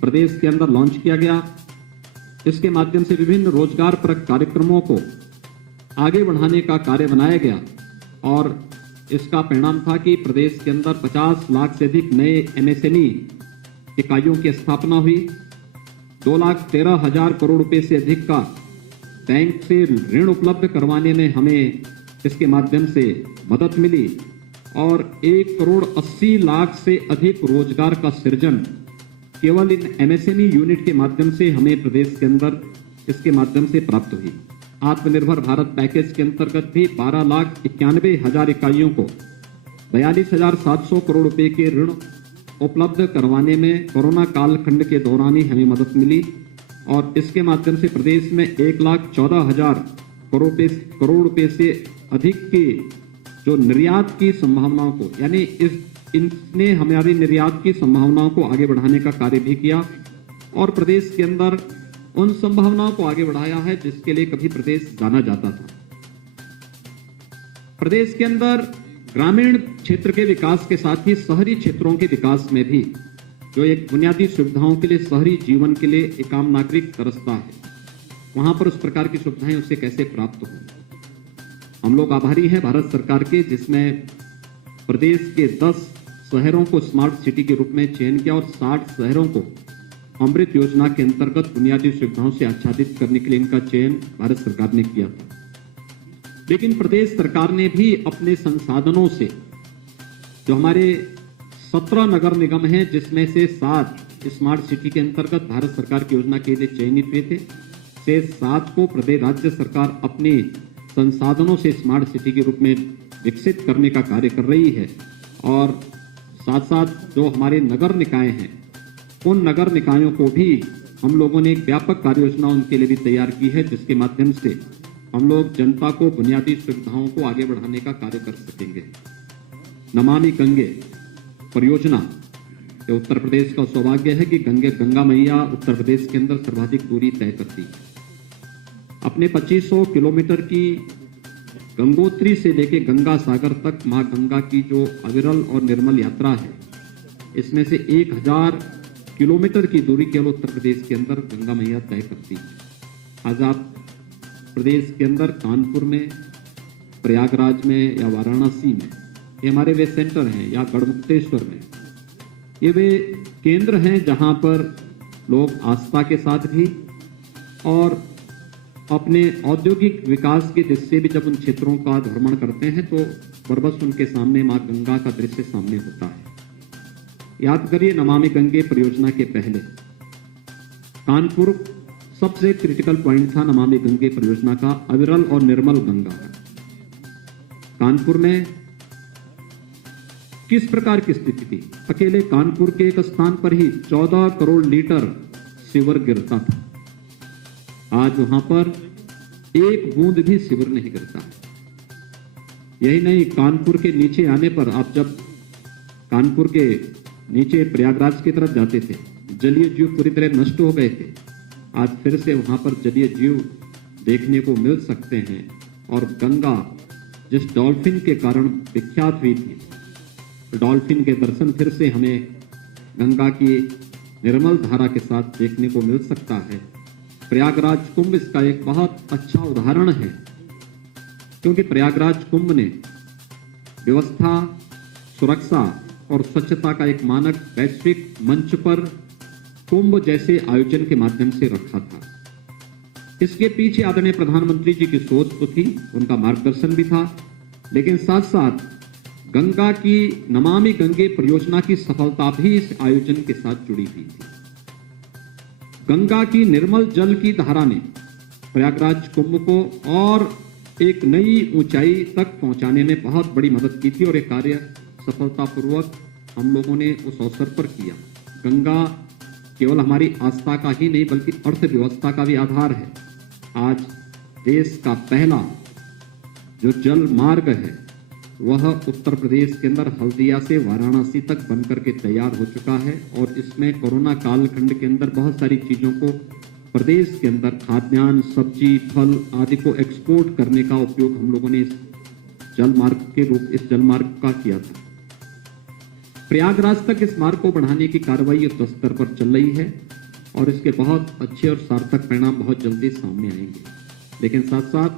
प्रदेश के अंदर लॉन्च किया गया। इसके माध्यम से विभिन्न रोजगार परक कार्यक्रमों को आगे बढ़ाने का कार्य बनाया गया और इसका परिणाम था कि प्रदेश के अंदर 50 लाख से अधिक नए एमएसएमई इकाइयों की स्थापना हुई। 2,13,000 करोड़ रुपए से अधिक का बैंक से ऋण उपलब्ध करवाने में हमें इसके माध्यम से मदद मिली और 1,80,00,000 से अधिक रोजगार का सृजन केवल इन एमएसएमई यूनिट के माध्यम से हमें प्रदेश के अंदर इसके माध्यम से प्राप्त हुई। आत्मनिर्भर भारत पैकेज के अंतर्गत भी 12,91,000 इकाइयों को 42,700 करोड़ रुपए के ऋण उपलब्ध करवाने में कोरोना कालखंड के दौरान ही हमें मदद मिली और इसके माध्यम से प्रदेश में 1,14,000 करोड़ रुपए से अधिक की जो निर्यात की संभावनाओं को, यानी इसने हमारी निर्यात की संभावनाओं को आगे बढ़ाने का कार्य भी किया और प्रदेश के अंदर उन संभावनाओं को आगे बढ़ाया है जिसके लिए कभी प्रदेश जाना जाता था। प्रदेश के अंदर ग्रामीण क्षेत्र के विकास के साथ ही शहरी क्षेत्रों के विकास में भी जो एक बुनियादी सुविधाओं के लिए, शहरी जीवन के लिए एक आम नागरिक तरसता है, वहां पर उस प्रकार की सुविधाएं उसे कैसे प्राप्त हो। हम लोग आभारी हैं भारत सरकार के, जिसमें प्रदेश के 10 शहरों को स्मार्ट सिटी के रूप में चयन किया और 60 शहरों को अमृत योजना के अंतर्गत बुनियादी सुविधाओं से आच्छादित करने के लिए इनका चयन भारत सरकार ने किया था। लेकिन प्रदेश सरकार ने भी अपने संसाधनों से जो हमारे 17 नगर निगम हैं, जिसमें से 7 स्मार्ट सिटी के अंतर्गत भारत सरकार की योजना के लिए चयनित हुए थे, से 7 को प्रदेश राज्य सरकार अपने संसाधनों से स्मार्ट सिटी के रूप में विकसित करने का कार्य कर रही है और साथ साथ जो हमारे नगर निकाय हैं, उन नगर निकायों को भी हम लोगों ने एक व्यापक कार्य योजना उनके लिए भी तैयार की है, जिसके माध्यम से हम लोग जनता को बुनियादी सुविधाओं को आगे बढ़ाने का कार्य कर सकेंगे। नमामि गंगे परियोजना, ये उत्तर प्रदेश का सौभाग्य है कि गंगा मैया उत्तर प्रदेश के अंदर सर्वाधिक दूरी तय करती है। अपने 2500 किलोमीटर की गंगोत्री से लेके गंगा सागर तक मां गंगा की जो अविरल और निर्मल यात्रा है, इसमें से 1000 किलोमीटर की दूरी केवल उत्तर प्रदेश के अंदर गंगा मैया तय करती है। आज आप प्रदेश के अंदर कानपुर में, प्रयागराज में या वाराणसी में, ये हमारे वे सेंटर हैं, या गढ़मुक्तेश्वर में, ये वे केंद्र हैं जहां पर लोग आस्था के साथ भी और अपने औद्योगिक विकास की दृष्टि से भी जब उन क्षेत्रों का भ्रमण करते हैं तो बरबस उनके सामने मां गंगा का दृश्य सामने होता है। याद करिए, नमामि गंगे परियोजना के पहले कानपुर सबसे क्रिटिकल पॉइंट था नमामि गंगे परियोजना का, अविरल और निर्मल गंगा। कानपुर में किस प्रकार की स्थिति थी? अकेले कानपुर के एक स्थान पर ही 14 करोड़ लीटर सीवर गिरता था। आज वहां पर एक बूंद भी सीवर नहीं गिरता। यही नहीं, कानपुर के नीचे आने पर, आप जब कानपुर के नीचे प्रयागराज की तरफ जाते थे, जलीय जीव पूरी तरह नष्ट हो गए थे। आज फिर से वहां पर जलीय जीव देखने को मिल सकते हैं और गंगा जिस डॉल्फिन के कारण विख्यात हुई थी, डॉल्फिन के दर्शन फिर से हमें गंगा की निर्मल धारा के साथ देखने को मिल सकता है। प्रयागराज कुंभ इसका एक बहुत अच्छा उदाहरण है, क्योंकि प्रयागराज कुंभ ने व्यवस्था, सुरक्षा और स्वच्छता का एक मानक वैश्विक मंच पर कुंभ जैसे आयोजन के माध्यम से रखा था। इसके पीछे आदरणीय प्रधानमंत्री जी की सोच तो थी, उनका मार्गदर्शन भी था, लेकिन साथ साथ गंगा की नमामि गंगे परियोजना की सफलता भी इस आयोजन के साथ जुड़ी हुई थी। गंगा की निर्मल जल की धारा ने प्रयागराज कुंभ को और एक नई ऊंचाई तक पहुंचाने में बहुत बड़ी मदद की थी और एक कार्य सफलतापूर्वक हम लोगों ने उस अवसर पर किया। गंगा केवल हमारी आस्था का ही नहीं बल्कि अर्थव्यवस्था का भी आधार है। आज देश का पहला जो जल मार्ग है वह उत्तर प्रदेश के अंदर हल्दिया से वाराणसी तक बनकर के तैयार हो चुका है और इसमें कोरोना कालखंड के अंदर बहुत सारी चीजों को प्रदेश के अंदर खाद्यान्न, सब्जी, फल आदि को एक्सपोर्ट करने का उपयोग हम लोगों ने इस जलमार्ग का किया था। प्रयागराज तक इस मार्ग को बढ़ाने की कार्रवाई युद्ध स्तर पर चल रही है और इसके बहुत अच्छे और सार्थक परिणाम बहुत जल्दी सामने आएंगे। लेकिन साथ साथ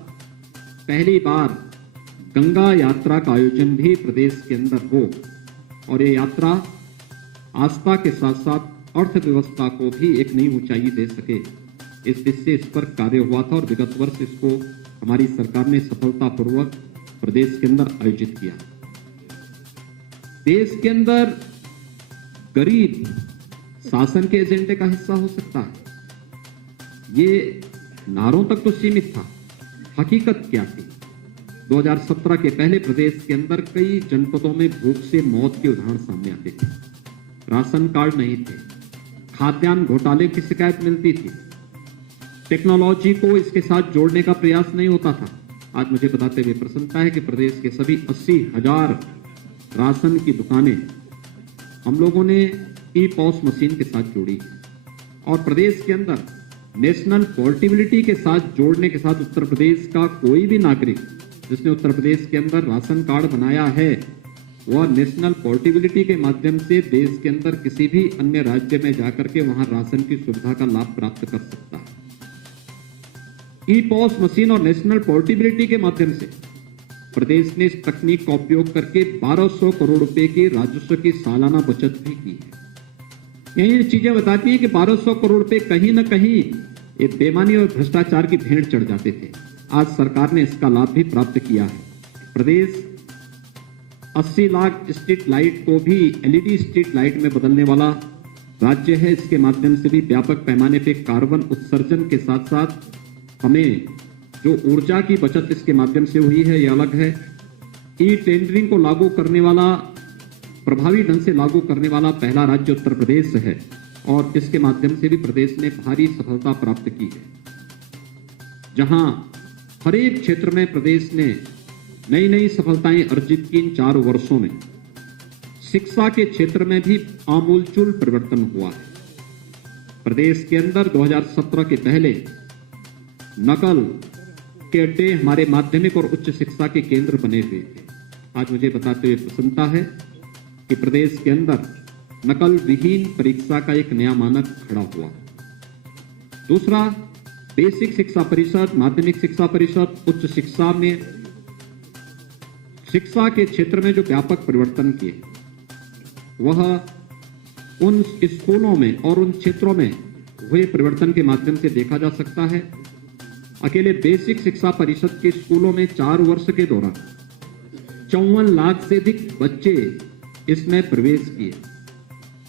पहली बार गंगा यात्रा का आयोजन भी प्रदेश के अंदर हो और ये यात्रा आस्था के साथ साथ अर्थव्यवस्था को भी एक नई ऊंचाई दे सके, इस दिशा इस पर कार्य हुआ था और विगत वर्ष इसको हमारी सरकार ने सफलतापूर्वक प्रदेश के अंदर आयोजित किया। देश के अंदर गरीब शासन के एजेंडे का हिस्सा हो सकता है, ये नारों तक तो सीमित था। हकीकत क्या थी? 2017 के पहले प्रदेश के अंदर कई जनपदों में भूख से मौत के उदाहरण सामने आते थे। राशन कार्ड नहीं थे, खाद्यान्न घोटाले की शिकायत मिलती थी, टेक्नोलॉजी को इसके साथ जोड़ने का प्रयास नहीं होता था। आज मुझे बताते हुए प्रसन्नता है कि प्रदेश के सभी 80,000 राशन की दुकानें हम लोगों ने ई-पॉस मशीन के साथ जोड़ी और प्रदेश के अंदर नेशनल पोर्टेबिलिटी के साथ जोड़ने के साथ उत्तर प्रदेश का कोई भी नागरिक जिसने उत्तर प्रदेश के अंदर राशन कार्ड बनाया है वह नेशनल पोर्टेबिलिटी के माध्यम से देश के अंदर किसी भी अन्य राज्य में जाकर के वहां राशन की सुविधा का लाभ प्राप्त कर सकता है। ई-पॉस मशीन और नेशनल पोर्टेबिलिटी के माध्यम से प्रदेश ने इस तकनीक का उपयोग करके 1200 करोड़ रुपए की राजस्व की सालाना बचत भी की है। यही चीजें बताती हैं कि 1200 करोड़ रुपए कहीं न कहीं ये बेईमानी और भ्रष्टाचार की भेंट चढ़ जाते थे। आज सरकार ने इसका लाभ भी प्राप्त किया है। प्रदेश 80 लाख स्ट्रीट लाइट को भी एलईडी स्ट्रीट लाइट में बदलने वाला राज्य है। इसके माध्यम से भी व्यापक पैमाने पे कार्बन उत्सर्जन के साथ साथ हमें जो ऊर्जा की बचत इसके माध्यम से हुई है, यह अलग है। ई टेंडरिंग को लागू करने वाला, प्रभावी ढंग से लागू करने वाला पहला राज्य उत्तर प्रदेश है और इसके माध्यम से भी प्रदेश ने भारी सफलता प्राप्त की है। जहां हर एक क्षेत्र में प्रदेश ने नई नई सफलताएं अर्जित की इन 4 वर्षों में शिक्षा के क्षेत्र में भी आमूलचूल परिवर्तन हुआ है। प्रदेश के अंदर 2017 के पहले नकल के अड्डे हमारे माध्यमिक और उच्च शिक्षा के केंद्र बने हुए थे। आज मुझे बताते हुए प्रसन्नता है कि प्रदेश के अंदर नकल विहीन परीक्षा का एक नया मानक खड़ा हुआ। दूसरा, बेसिक शिक्षा परिषद, माध्यमिक शिक्षा परिषद, उच्च शिक्षा में शिक्षा के क्षेत्र में जो व्यापक परिवर्तन किए वह उन स्कूलों में और उन क्षेत्रों में हुए परिवर्तन के माध्यम से देखा जा सकता है। अकेले बेसिक शिक्षा परिषद के स्कूलों में 4 वर्ष के दौरान 54 लाख से अधिक बच्चे इसमें प्रवेश किए।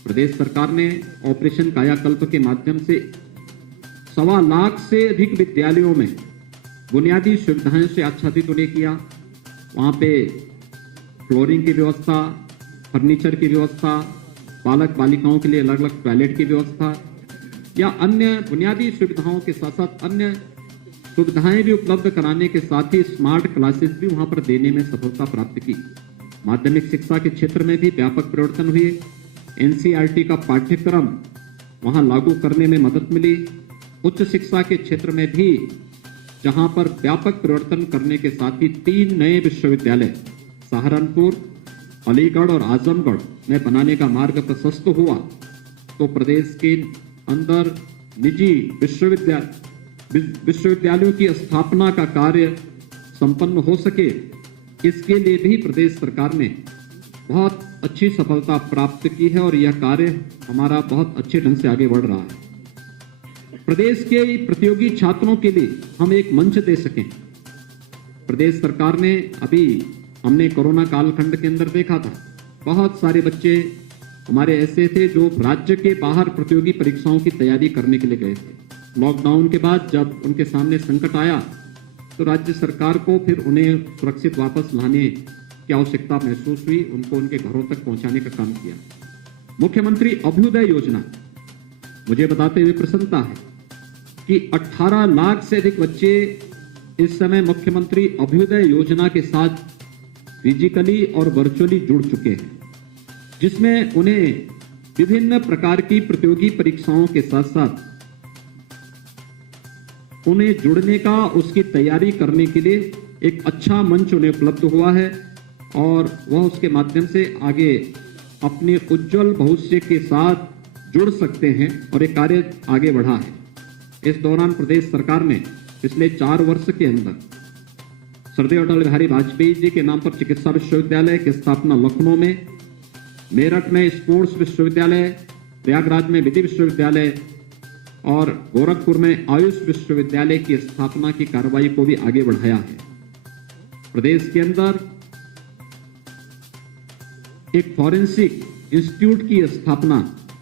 प्रदेश सरकार ने ऑपरेशन कायाकल्प के माध्यम से 1.25 लाख से अधिक विद्यालयों में बुनियादी सुविधाएं से आच्छादित उन्हें किया। वहां पे फ्लोरिंग की व्यवस्था, फर्नीचर की व्यवस्था, बालक बालिकाओं के लिए अलग अलग टॉयलेट की व्यवस्था या अन्य बुनियादी सुविधाओं के साथ साथ अन्य सुविधाएं भी उपलब्ध कराने के साथ ही स्मार्ट क्लासेस भी वहां पर देने में सफलता प्राप्त की। माध्यमिक शिक्षा के क्षेत्र में भी व्यापक परिवर्तन हुए। एनसीईआरटी का पाठ्यक्रम वहां लागू करने में मदद मिली। उच्च शिक्षा के क्षेत्र में भी जहां पर व्यापक परिवर्तन करने के साथ ही 3 नए विश्वविद्यालय सहारनपुर, अलीगढ़ और आजमगढ़ में बनाने का मार्ग प्रशस्त हुआ, तो प्रदेश के अंदर निजी विश्वविद्यालयों की स्थापना का कार्य संपन्न हो सके, इसके लिए भी प्रदेश सरकार ने बहुत अच्छी सफलता प्राप्त की है और यह कार्य हमारा बहुत अच्छे ढंग से आगे बढ़ रहा है। प्रदेश के प्रतियोगी छात्रों के लिए हम एक मंच दे सकें। प्रदेश सरकार ने हमने कोरोना कालखंड के अंदर देखा था, बहुत सारे बच्चे हमारे ऐसे थे जो राज्य के बाहर प्रतियोगी परीक्षाओं की तैयारी करने के लिए गए थे। लॉकडाउन के बाद जब उनके सामने संकट आया तो राज्य सरकार को फिर उन्हें सुरक्षित वापस लाने की आवश्यकता महसूस हुई, उनको उनके घरों तक पहुंचाने का काम किया। मुख्यमंत्री अभ्युदय योजना, मुझे बताते हुए प्रसन्नता है कि 18 लाख से अधिक बच्चे इस समय मुख्यमंत्री अभ्युदय योजना के साथ फिजिकली और वर्चुअली जुड़ चुके हैं, जिसमें उन्हें विभिन्न प्रकार की प्रतियोगी परीक्षाओं के साथ साथ उन्हें जुड़ने का, उसकी तैयारी करने के लिए एक अच्छा मंच उन्हें उपलब्ध हुआ है और वह उसके माध्यम से आगे अपने उज्जवल भविष्य के साथ जुड़ सकते हैं और ये कार्य आगे बढ़ा है। इस दौरान प्रदेश सरकार ने पिछले 4 वर्ष के अंदर श्रद्धेय अटल बिहारी वाजपेयी जी के नाम पर चिकित्सा विश्वविद्यालय की स्थापना लखनऊ में, मेरठ में स्पोर्ट्स विश्वविद्यालय, प्रयागराज में विधि विश्वविद्यालय और गोरखपुर में आयुष विश्वविद्यालय की स्थापना की कार्रवाई को भी आगे बढ़ाया है। प्रदेश के अंदर एक फॉरेंसिक इंस्टीट्यूट की स्थापना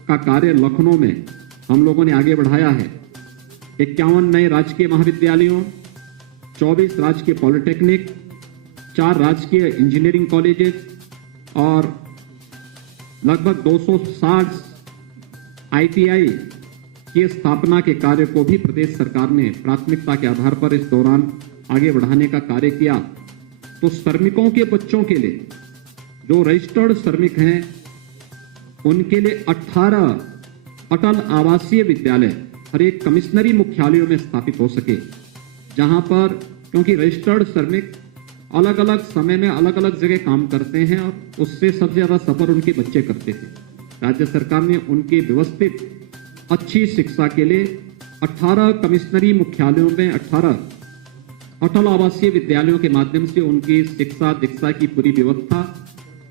का कार्य लखनऊ में हम लोगों ने आगे बढ़ाया है। 51 नए राजकीय महाविद्यालयों, 24 राजकीय पॉलिटेक्निक, 4 राजकीय इंजीनियरिंग कॉलेजेस और लगभग 260 ITI की स्थापना के कार्य को भी प्रदेश सरकार ने प्राथमिकता के आधार पर इस दौरान आगे बढ़ाने का कार्य किया। तो श्रमिकों के बच्चों के लिए, जो रजिस्टर्ड श्रमिक हैं, उनके लिए 18 अटल आवासीय विद्यालय हर एक कमिश्नरी मुख्यालयों में स्थापित हो सके, जहां पर, क्योंकि रजिस्टर्ड श्रमिक अलग अलग समय में अलग अलग जगह काम करते हैं और उससे सबसे ज्यादा सफर उनके बच्चे करते थे। राज्य सरकार ने उनकी व्यवस्थित अच्छी शिक्षा के लिए 18 कमिश्नरी मुख्यालयों में 18 अटल आवासीय विद्यालयों के माध्यम से उनकी शिक्षा दीक्षा की पूरी व्यवस्था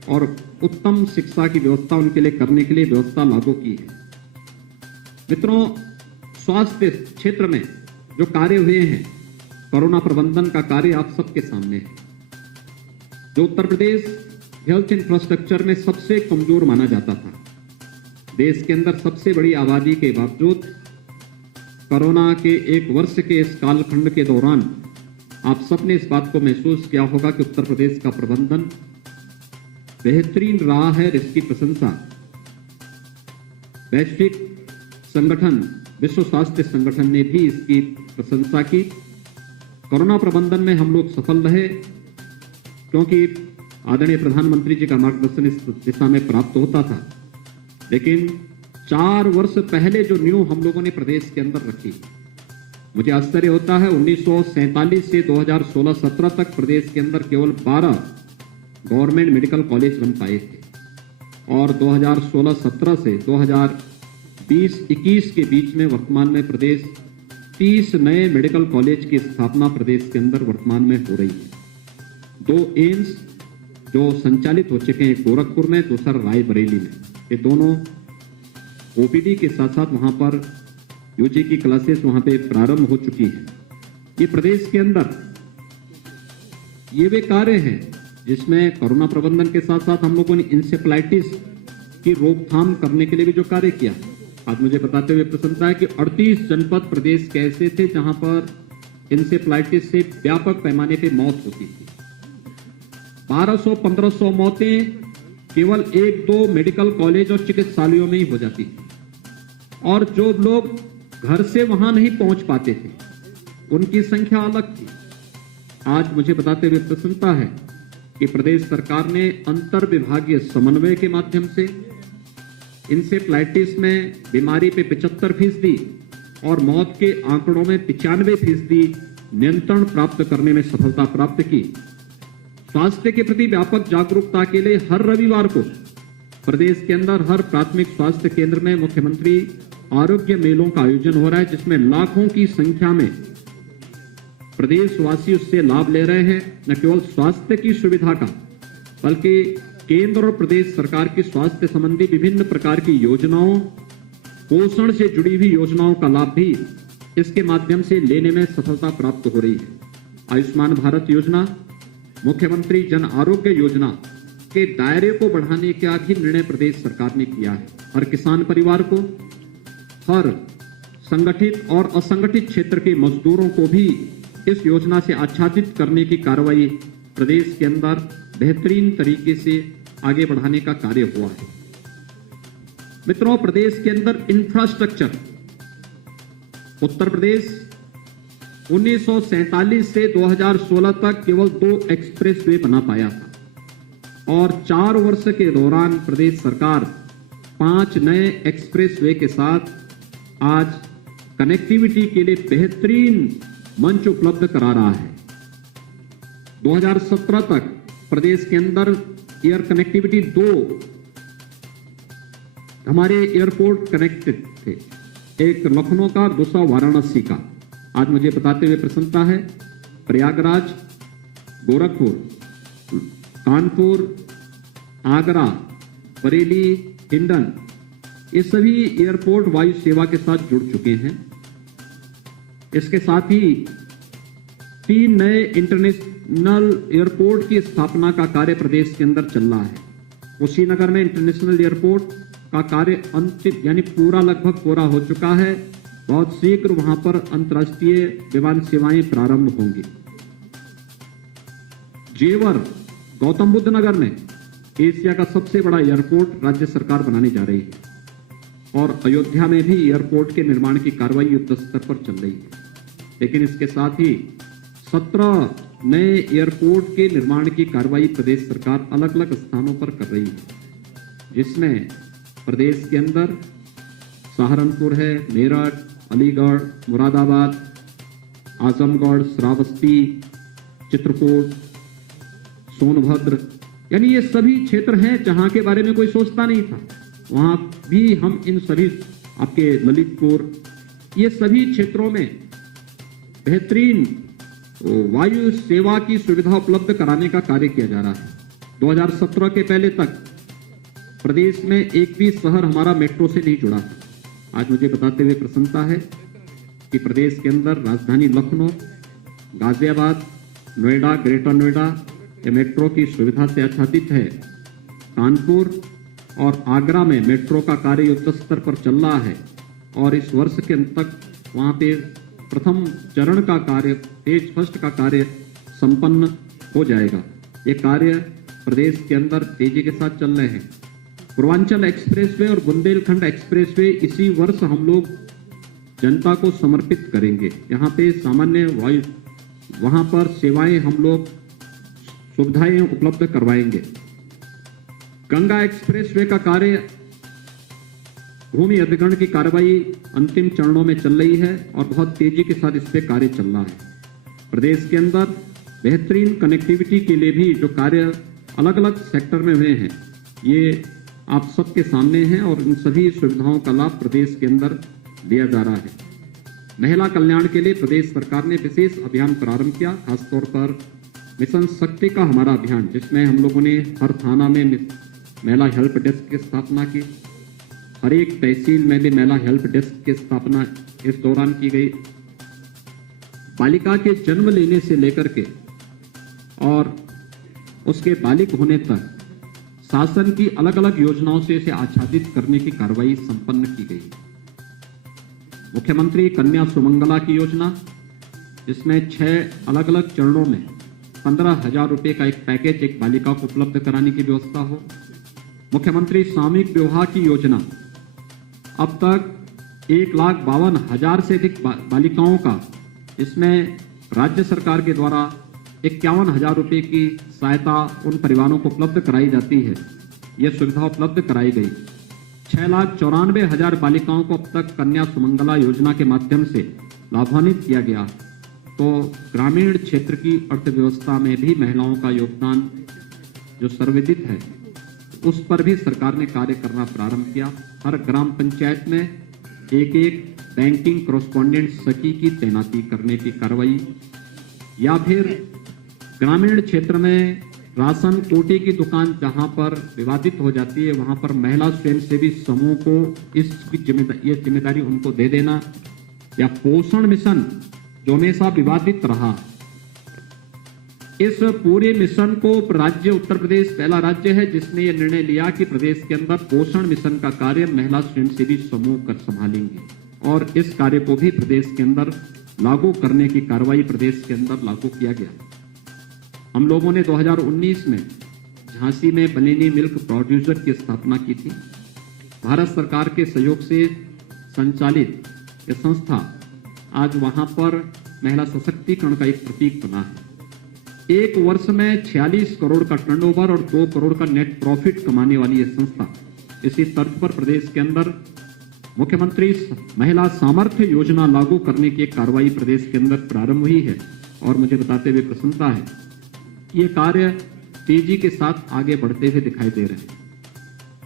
और उत्तम शिक्षा की व्यवस्था उनके लिए करने के लिए व्यवस्था लागू की है। मित्रों, स्वास्थ्य क्षेत्र में जो कार्य हुए हैं, कोरोना प्रबंधन का कार्य आप सबके सामने है। जो उत्तर प्रदेश हेल्थ इंफ्रास्ट्रक्चर में सबसे कमजोर माना जाता था, देश के अंदर सबसे बड़ी आबादी के बावजूद कोरोना के 1 वर्ष के इस कालखंड के दौरान आप सबने इस बात को महसूस किया होगा कि उत्तर प्रदेश का प्रबंधन बेहतरीन रहा है। इसकी प्रशंसा वैश्विक संगठन, विश्व स्वास्थ्य संगठन ने भी इसकी प्रशंसा की। कोरोना प्रबंधन में हम लोग सफल रहे क्योंकि आदरणीय प्रधानमंत्री जी का मार्गदर्शन इस दिशा में प्राप्त होता था। लेकिन 4 वर्ष पहले जो नींव हम लोगों ने प्रदेश के अंदर रखी, मुझे आश्चर्य होता है। 1947 से 2016-17 तक प्रदेश के अंदर केवल 12 गवर्नमेंट मेडिकल कॉलेज बन पाए थे और 2016-17 से 2020-21 के बीच में वर्तमान में प्रदेश 30 नए मेडिकल कॉलेज की स्थापना प्रदेश के अंदर वर्तमान में हो रही है। 2 एम्स जो संचालित हो चुके हैं, गोरखपुर में, दूसरा रायबरेली में। ये दोनों OPD के साथ साथ वहां पर UG की क्लासेस वहां पे प्रारंभ हो चुकी है। ये प्रदेश के अंदर ये वे कार्य हैं जिसमें कोरोना प्रबंधन के साथ साथ हम लोगों ने इंसेफ्लाइटिस की रोकथाम करने के लिए भी जो कार्य किया। आज मुझे बताते हुए प्रसन्नता है कि 38 जनपद प्रदेश के ऐसे थे जहां पर इंसेफ्लाइटिस से व्यापक पैमाने पे मौत होती थी। 1200-1500 मौतें केवल 1-2 मेडिकल कॉलेज और चिकित्सालयों में ही हो जाती थी और जो लोग घर से वहां नहीं पहुंच पाते थे उनकी संख्या अलग थी। आज मुझे बताते हुए प्रसन्नता है कि प्रदेश सरकार ने अंतर विभागीय समन्वय के माध्यम से इंसेफ्लाइटिस में बीमारी पे 75% और मौत के आंकड़ों में 95% नियंत्रण प्राप्त करने में सफलता प्राप्त की। स्वास्थ्य के प्रति व्यापक जागरूकता के लिए हर रविवार को प्रदेश के अंदर हर प्राथमिक स्वास्थ्य केंद्र में मुख्यमंत्री आरोग्य मेलों का आयोजन हो रहा है, जिसमें लाखों की संख्या में प्रदेशवासी उससे लाभ ले रहे हैं। न केवल स्वास्थ्य की सुविधा का, बल्कि केंद्र और प्रदेश सरकार की स्वास्थ्य संबंधी विभिन्न प्रकार की योजनाओं, पोषण से जुड़ी हुई योजनाओं का लाभ भी इसके माध्यम से लेने में सफलता प्राप्त हो रही है। आयुष्मान भारत योजना, मुख्यमंत्री जन आरोग्य योजना के दायरे को बढ़ाने का भी निर्णय प्रदेश सरकार ने किया है। हर किसान परिवार को, हर संगठित और असंगठित क्षेत्र के मजदूरों को भी इस योजना से आच्छादित करने की कार्रवाई प्रदेश के अंदर बेहतरीन तरीके से आगे बढ़ाने का कार्य हुआ है। मित्रों, प्रदेश के अंदर इंफ्रास्ट्रक्चर, उत्तर प्रदेश 1947 से 2016 तक केवल 2 एक्सप्रेसवे बना पाया था। और 4 वर्ष के दौरान प्रदेश सरकार 5 नए एक्सप्रेसवे के साथ आज कनेक्टिविटी के लिए बेहतरीन मंच उपलब्ध करा रहा है। 2017 तक प्रदेश के अंदर एयर कनेक्टिविटी 2 हमारे एयरपोर्ट कनेक्टेड थे, एक लखनऊ का, दूसरा वाराणसी का। आज मुझे बताते हुए प्रसन्नता है प्रयागराज, गोरखपुर, कानपुर, आगरा, बरेली, हिंडन, ये सभी एयरपोर्ट वायु सेवा के साथ जुड़ चुके हैं। इसके साथ ही 3 नए इंटरनेशनल एयरपोर्ट की स्थापना का कार्य प्रदेश के अंदर चल रहा है। कुशीनगर में इंटरनेशनल एयरपोर्ट का कार्य अंतिम यानी पूरा लगभग पूरा हो चुका है। बहुत शीघ्र वहां पर अंतर्राष्ट्रीय विमान सेवाएं प्रारंभ होंगी। जेवर गौतम बुद्ध नगर में एशिया का सबसे बड़ा एयरपोर्ट राज्य सरकार बनाने जा रही है और अयोध्या में भी एयरपोर्ट के निर्माण की कार्रवाई युद्ध स्तर पर चल रही है। लेकिन इसके साथ ही 17 नए एयरपोर्ट के निर्माण की कार्रवाई प्रदेश सरकार अलग अलग स्थानों पर कर रही है, जिसमें प्रदेश के अंदर सहारनपुर है, मेरठ, अलीगढ़, मुरादाबाद, आजमगढ़, श्रावस्ती, चित्रकूट, सोनभद्र, यानी ये सभी क्षेत्र हैं जहां के बारे में कोई सोचता नहीं था। वहां भी हम इन सभी आपके ललितपुर, ये सभी क्षेत्रों में बेहतरीन वायु सेवा की सुविधा उपलब्ध कराने का कार्य किया जा रहा है। 2017 के पहले तक प्रदेश में एक भी शहर हमारा मेट्रो से नहीं जुड़ा था। आज मुझे बताते हुए प्रसन्नता है कि प्रदेश के अंदर राजधानी लखनऊ, गाजियाबाद, नोएडा, ग्रेटर नोएडा ये मेट्रो की सुविधा से आच्छादित है। कानपुर और आगरा में मेट्रो का कार्य युद्ध स्तर पर चल रहा है और इस वर्ष के अंत तक वहां पे प्रथम चरण का कार्य, फेज फर्स्ट का कार्य संपन्न हो जाएगा। ये कार्य प्रदेश के अंदर तेजी के साथ चल रहे हैं। पूर्वांचल एक्सप्रेसवे और बुंदेलखंड एक्सप्रेसवे इसी वर्ष हम लोग जनता को समर्पित करेंगे। यहाँ पे सामान्य वायु, वहां पर सेवाएं हम लोग सुविधाएं उपलब्ध करवाएंगे। गंगा एक्सप्रेसवे का कार्य भूमि अधिग्रहण की कार्रवाई अंतिम चरणों में चल रही है और बहुत तेजी के साथ इस पे कार्य चल रहा है। प्रदेश के अंदर बेहतरीन कनेक्टिविटी के लिए भी जो कार्य अलग अलग सेक्टर में हुए हैं, ये आप सबके सामने हैं और इन सभी सुविधाओं का लाभ प्रदेश के अंदर दिया जा रहा है। महिला कल्याण के लिए प्रदेश सरकार ने विशेष अभियान प्रारंभ किया, खासतौर पर मिशन शक्ति का हमारा अभियान, जिसमें हम लोगों ने हर थाना में महिला हेल्प डेस्क की स्थापना की। हर एक तहसील में भी महिला हेल्प डेस्क की स्थापना इस दौरान की गई। बालिका के जन्म लेने से लेकर के और उसके बालिक होने तक शासन की अलग अलग योजनाओं से इसे आच्छादित करने की कार्रवाई संपन्न की गई। मुख्यमंत्री कन्या सुमंगला की योजना, जिसमें 6 अलग अलग चरणों में 15,000 रुपए का एक पैकेज एक बालिका को उपलब्ध कराने की व्यवस्था हो। मुख्यमंत्री सामूहिक विवाह की योजना, अब तक 1,52,000 से अधिक बालिकाओं का, इसमें राज्य सरकार के द्वारा 51,000 रुपए की सहायता उन परिवारों को उपलब्ध कराई जाती है। यह सुविधा उपलब्ध कराई गई। 6,94,000 बालिकाओं को अब तक कन्या सुमंगला योजना के माध्यम से लाभान्वित किया गया। तो ग्रामीण क्षेत्र की अर्थव्यवस्था में भी महिलाओं का योगदान जो सर्वाधिक है, उस पर भी सरकार ने कार्य करना प्रारंभ किया। हर ग्राम पंचायत में एक बैंकिंग कॉरेस्पॉन्डेंट सखी की तैनाती करने की कार्रवाई, या फिर ग्रामीण क्षेत्र में राशन कोटे की दुकान जहां पर विवादित हो जाती है, वहां पर महिला स्वयंसेवी समूह को ये जिम्मेदारी उनको दे देना, या पोषण मिशन जो हमेशा विवादित रहा, इस पूरे मिशन को राज्य उत्तर प्रदेश पहला राज्य है जिसने ये निर्णय लिया कि प्रदेश के अंदर पोषण मिशन का कार्य महिला स्वयंसेवी समूह कर संभालेंगे और इस कार्य को भी प्रदेश के अंदर लागू करने की कार्रवाई प्रदेश के अंदर लागू किया गया। हम लोगों ने 2019 में झांसी में बनेनी मिल्क प्रोड्यूसर की स्थापना की थी। भारत सरकार के सहयोग से संचालित ये संस्था आज वहां पर महिला सशक्तिकरण का एक प्रतीक बना है। एक वर्ष में 46 करोड़ का टर्नओवर और 2 करोड़ का नेट प्रॉफिट कमाने वाली ये संस्था। इसी तर्ज पर प्रदेश के अंदर मुख्यमंत्री महिला सामर्थ्य योजना लागू करने की एक कार्रवाई प्रदेश के अंदर प्रारंभ हुई है और मुझे बताते हुए प्रसन्नता है ये कार्य तेजी के साथ आगे बढ़ते हुए दिखाई दे रहे हैं।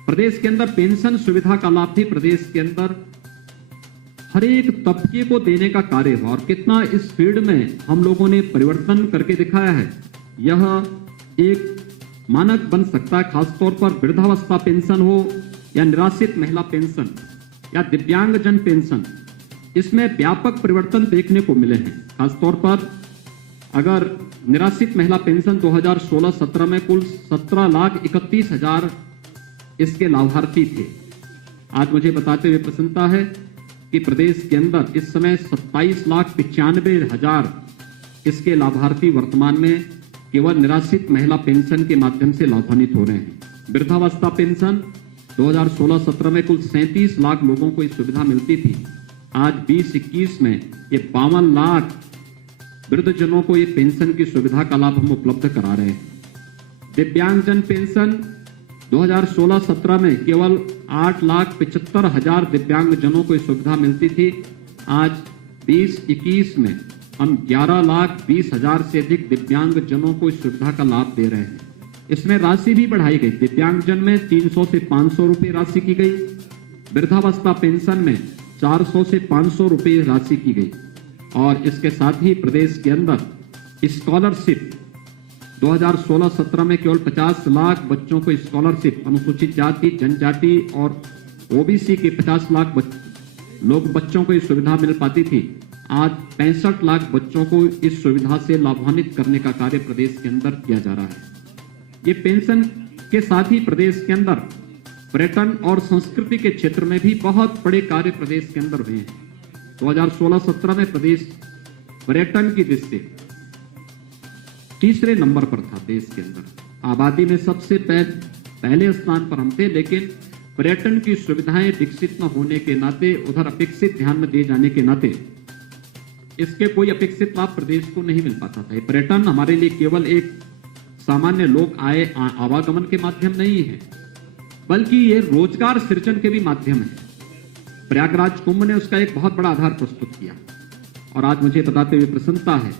प्रदेश के अंदर पेंशन सुविधा का लाभ भी प्रदेश के अंदर हर एक तबके को देने का कार्य हुआ और कितना इस फील्ड में हम लोगों ने परिवर्तन करके दिखाया है, यह एक मानक बन सकता है। खासतौर पर वृद्धावस्था पेंशन हो या निराश्रित महिला पेंशन या दिव्यांगजन पेंशन, इसमें व्यापक परिवर्तन देखने को मिले हैं। खासतौर पर अगर निराश्रित महिला पेंशन 2016-17 में कुल 17,31,000 इसके लाभार्थी थे। आज मुझे बताते हुए प्रसन्नता है कि प्रदेश के अंदर इस समय 27,95,000 इसके लाभार्थी वर्तमान में केवल निराश्रित महिला पेंशन के माध्यम से लाभान्वित हो रहे हैं। वृद्धावस्था पेंशन 2016-17 में कुल 37 लाख लोगों को इस सुविधा मिलती थी। आज 2021 में ये 52 लाख वृद्धजनों को ये पेंशन की सुविधा का लाभ हम उपलब्ध करा रहे हैं। दिव्यांगजन पेंशन 2016-17 में केवल 8,75,000 दिव्यांगजनों को इस सुविधा मिलती थी। आज 2021 में हम 11,20,000 से अधिक दिव्यांगजनों को इस सुविधा का लाभ दे रहे हैं। इसमें राशि भी बढ़ाई गई। दिव्यांगजन में 300 से 500 रुपए राशि की गई, वृद्धावस्था पेंशन में 400 से 500 रुपए राशि की गई और इसके साथ ही प्रदेश के अंदर स्कॉलरशिप 2016-17 में केवल 50 लाख बच्चों को स्कॉलरशिप, अनुसूचित जाति जनजाति और ओबीसी के 50 लाख बच्चों को इस सुविधा मिल पाती थी। आज 65 लाख बच्चों को इस सुविधा से लाभान्वित करने का कार्य प्रदेश के अंदर किया जा रहा है। ये पेंशन के साथ ही प्रदेश के अंदर पर्यटन और संस्कृति के क्षेत्र में भी बहुत बड़े कार्य प्रदेश के अंदर हुए हैं। 2016-17 में प्रदेश पर्यटन की दृष्टि से तीसरे नंबर पर था देश के अंदर। आबादी में सबसे पहले स्थान पर हम थे, लेकिन पर्यटन की सुविधाएं विकसित न होने के नाते, उधर अपेक्षित ध्यान न दिए जाने के नाते इसके कोई अपेक्षित लाभ प्रदेश को नहीं मिल पाता था। पर्यटन हमारे लिए केवल एक सामान्य लोग आवागमन के माध्यम नहीं है, बल्कि ये रोजगार सृजन के भी माध्यम है। प्रयागराज कुंभ ने उसका एक बहुत बड़ा आधार प्रस्तुत किया और आज मुझे बताते हुए प्रसन्नता है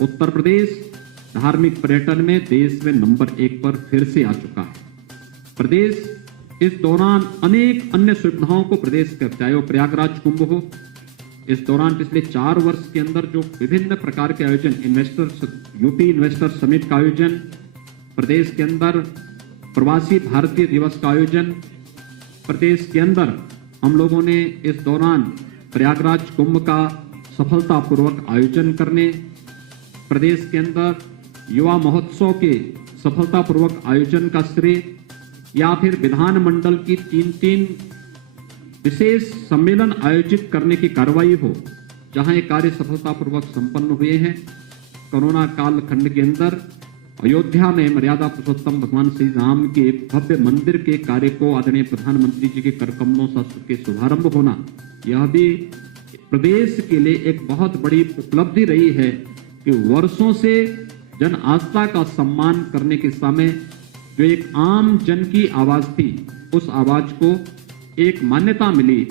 उत्तर प्रदेश धार्मिक पर्यटन में देश में नंबर 1 पर फिर से आ चुका है। प्रदेश इस दौरान अनेक अन्य सुविधाओं को प्रदेश का, चाहे वो प्रयागराज कुंभ हो, इस दौरान पिछले 4 वर्ष के अंदर जो विभिन्न प्रकार के आयोजन, यूपी इन्वेस्टर समिट का आयोजन, प्रदेश के अंदर प्रवासी भारतीय दिवस का आयोजन, प्रदेश के अंदर हम लोगों ने इस दौरान प्रयागराज कुंभ का सफलतापूर्वक आयोजन करने, प्रदेश के अंदर युवा महोत्सव के सफलतापूर्वक आयोजन का श्रेय, या फिर विधानमंडल की 3 विशेष सम्मेलन आयोजित करने की कार्रवाई हो, जहां ये कार्य सफलतापूर्वक संपन्न हुए हैं। कोरोना काल खंड के अंदर अयोध्या में मर्यादा पुरुषोत्तम भगवान श्री राम के भव्य मंदिर के कार्य को आदरणीय प्रधानमंत्री जी के करकमलों के शुभारंभ होना, यह भी प्रदेश के लिए एक बहुत बड़ी उपलब्धि रही है कि वर्षों से जन आस्था का सम्मान करने के समय जो एक आम जन की आवाज थी, उस आवाज को एक मान्यता मिली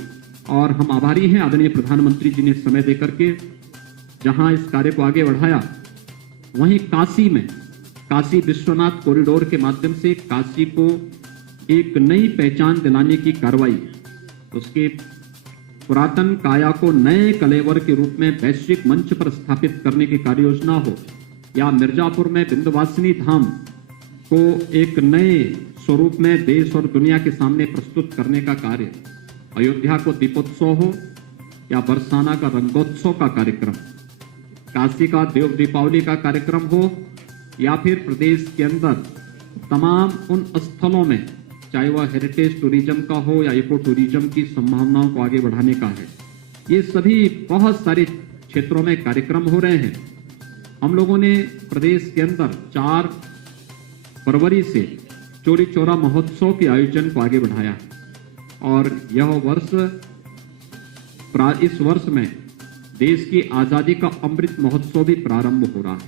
और हम आभारी हैं आदरणीय प्रधानमंत्री जी ने समय देकर के जहां इस कार्य को आगे बढ़ाया। वहीं काशी में काशी विश्वनाथ कॉरिडोर के माध्यम से काशी को एक नई पहचान दिलाने की कार्रवाई, उसके पुरातन काया को नए कलेवर के रूप में वैश्विक मंच पर स्थापित करने की कार्य योजना हो, या मिर्जापुर में विंध्यवासिनी धाम को एक नए स्वरूप में देश और दुनिया के सामने प्रस्तुत करने का कार्य, अयोध्या को दीपोत्सव हो या बरसाना का रंगोत्सव का कार्यक्रम, काशी का देव दीपावली का कार्यक्रम हो, या फिर प्रदेश के अंदर तमाम उन स्थलों में, चाहे वह हेरिटेज टूरिज्म का हो या इको टूरिज्म की संभावनाओं को आगे बढ़ाने का है, ये सभी बहुत सारे क्षेत्रों में कार्यक्रम हो रहे हैं। हम लोगों ने प्रदेश के अंदर 4 फरवरी से चौरी चौरा महोत्सव के आयोजन को आगे बढ़ाया और इस वर्ष में देश की आजादी का अमृत महोत्सव भी प्रारंभ हो रहा है।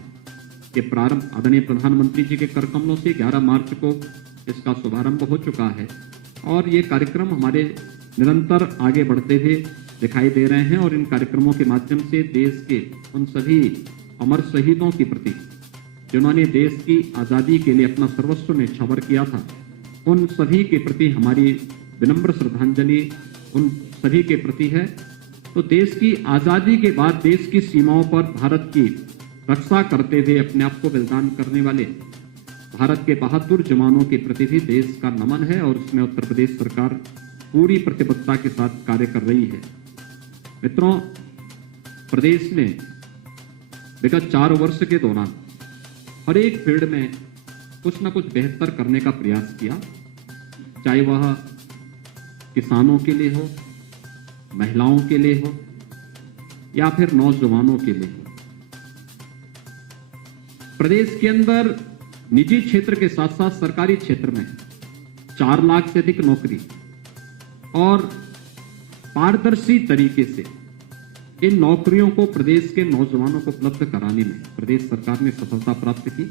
के प्रारंभ आदरणीय प्रधानमंत्री जी के कर कमलों से 11 मार्च को इसका शुभारंभ हो चुका है और ये कार्यक्रम हमारे निरंतर आगे बढ़ते हुए दिखाई दे रहे हैं और इन कार्यक्रमों के माध्यम से देश के उन सभी अमर शहीदों के प्रति जिन्होंने देश की आज़ादी के लिए अपना सर्वस्व न्यौछावर किया था, उन सभी के प्रति हमारी विनम्र श्रद्धांजलि उन सभी के प्रति है। तो देश की आज़ादी के बाद देश की सीमाओं पर भारत की रक्षा करते हुए अपने आप को बलिदान करने वाले भारत के बहादुर जवानों के प्रति भी देश का नमन है और उसमें उत्तर प्रदेश सरकार पूरी प्रतिबद्धता के साथ कार्य कर रही है। मित्रों, प्रदेश ने विगत 4 वर्ष के दौरान हर एक फील्ड में कुछ न कुछ बेहतर करने का प्रयास किया, चाहे वह किसानों के लिए हो, महिलाओं के लिए हो या फिर नौजवानों के लिए हो। प्रदेश के अंदर निजी क्षेत्र के साथ साथ सरकारी क्षेत्र में 4 लाख से अधिक नौकरी और पारदर्शी तरीके से इन नौकरियों को प्रदेश के नौजवानों को उपलब्ध कराने में प्रदेश सरकार ने सफलता प्राप्त की।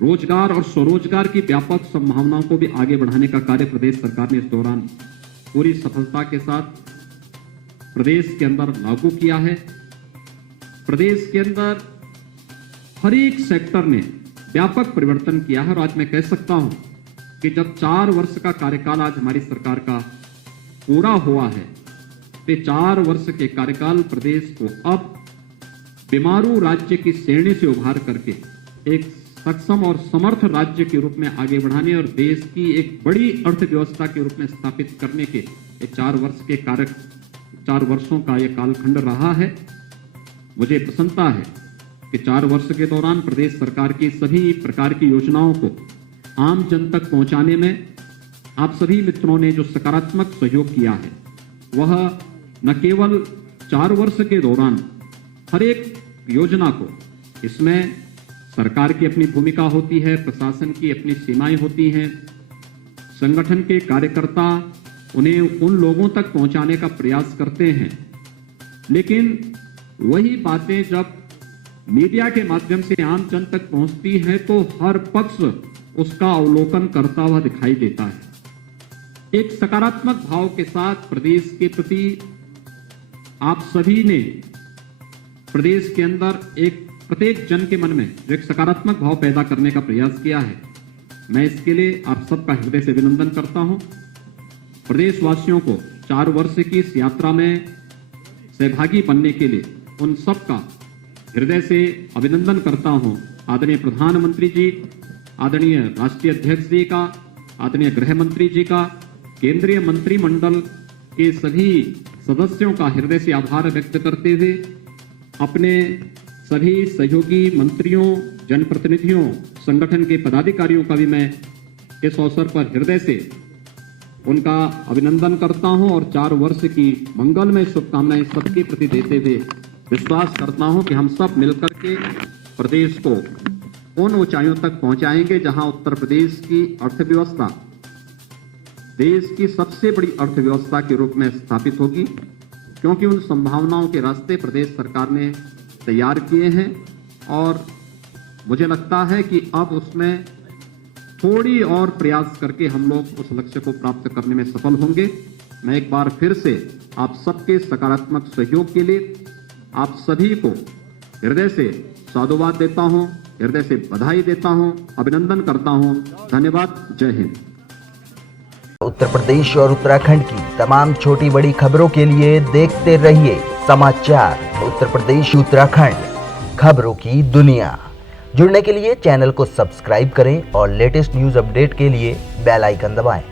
रोजगार और स्वरोजगार की व्यापक संभावनाओं को भी आगे बढ़ाने का कार्य प्रदेश सरकार ने इस दौरान पूरी सफलता के साथ प्रदेश के अंदर लागू किया है। प्रदेश के अंदर हर एक सेक्टर ने व्यापक परिवर्तन किया है और आज मैं कह सकता हूं कि जब 4 वर्ष का कार्यकाल आज हमारी सरकार का पूरा हुआ है तो 4 वर्ष के कार्यकाल प्रदेश को अब बीमारू राज्य की श्रेणी से उभार करके एक सक्षम और समर्थ राज्य के रूप में आगे बढ़ाने और देश की एक बड़ी अर्थव्यवस्था के रूप में स्थापित करने के 4 वर्षों का यह कालखंड रहा है। मुझे प्रसन्नता है कि 4 वर्ष के दौरान प्रदेश सरकार की सभी प्रकार की योजनाओं को आम जन तक पहुंचाने में आप सभी मित्रों ने जो सकारात्मक सहयोग किया है वह न केवल 4 वर्ष के दौरान हर एक योजना को, इसमें सरकार की अपनी भूमिका होती है, प्रशासन की अपनी सीमाएं होती हैं, संगठन के कार्यकर्ता उन्हें उन लोगों तक पहुंचाने का प्रयास करते हैं, लेकिन वही बातें जब मीडिया के माध्यम से आम जन तक पहुंचती हैं तो हर पक्ष उसका अवलोकन करता हुआ दिखाई देता है। एक सकारात्मक भाव के साथ प्रदेश के प्रति आप सभी ने प्रदेश के अंदर एक प्रत्येक जन के मन में एक सकारात्मक भाव पैदा करने का प्रयास किया है। मैं इसके लिए आप सबका हृदय से अभिनंदन करता हूं। प्रदेशवासियों को 4 वर्ष की इस यात्रा में सहभागी बनने के लिए उन सबका हृदय से अभिनंदन करता हूं। आदरणीय प्रधानमंत्री जी, आदरणीय राष्ट्रीय अध्यक्ष जी का, आदरणीय गृह मंत्री जी का, केंद्रीय मंत्रिमंडल के सभी सदस्यों का हृदय से आभार व्यक्त करते हुए अपने सभी सहयोगी मंत्रियों, जनप्रतिनिधियों, संगठन के पदाधिकारियों का भी मैं इस अवसर पर हृदय से उनका अभिनंदन करता हूं और 4 वर्ष की मंगलमय शुभकामनाएं सबके प्रति देते हुए विश्वास करता हूं कि हम सब मिलकर के प्रदेश को उन ऊंचाइयों तक पहुंचाएंगे जहां उत्तर प्रदेश की अर्थव्यवस्था देश की सबसे बड़ी अर्थव्यवस्था के रूप में स्थापित होगी, क्योंकि उन संभावनाओं के रास्ते प्रदेश सरकार ने तैयार किए हैं और मुझे लगता है कि अब उसमें थोड़ी और प्रयास करके हम लोग उस लक्ष्य को प्राप्त करने में सफल होंगे। मैं एक बार फिर से आप सबके सकारात्मक सहयोग के लिए आप सभी को हृदय से साधुवाद देता हूं, हृदय से बधाई देता हूं, अभिनंदन करता हूं। धन्यवाद। जय हिंद। उत्तर प्रदेश और उत्तराखंड की तमाम छोटी बड़ी खबरों के लिए देखते रहिए समाचार उत्तर प्रदेश उत्तराखंड, खबरों की दुनिया। जुड़ने के लिए चैनल को सब्सक्राइब करें और लेटेस्ट न्यूज अपडेट के लिए बेल आइकन दबाएं।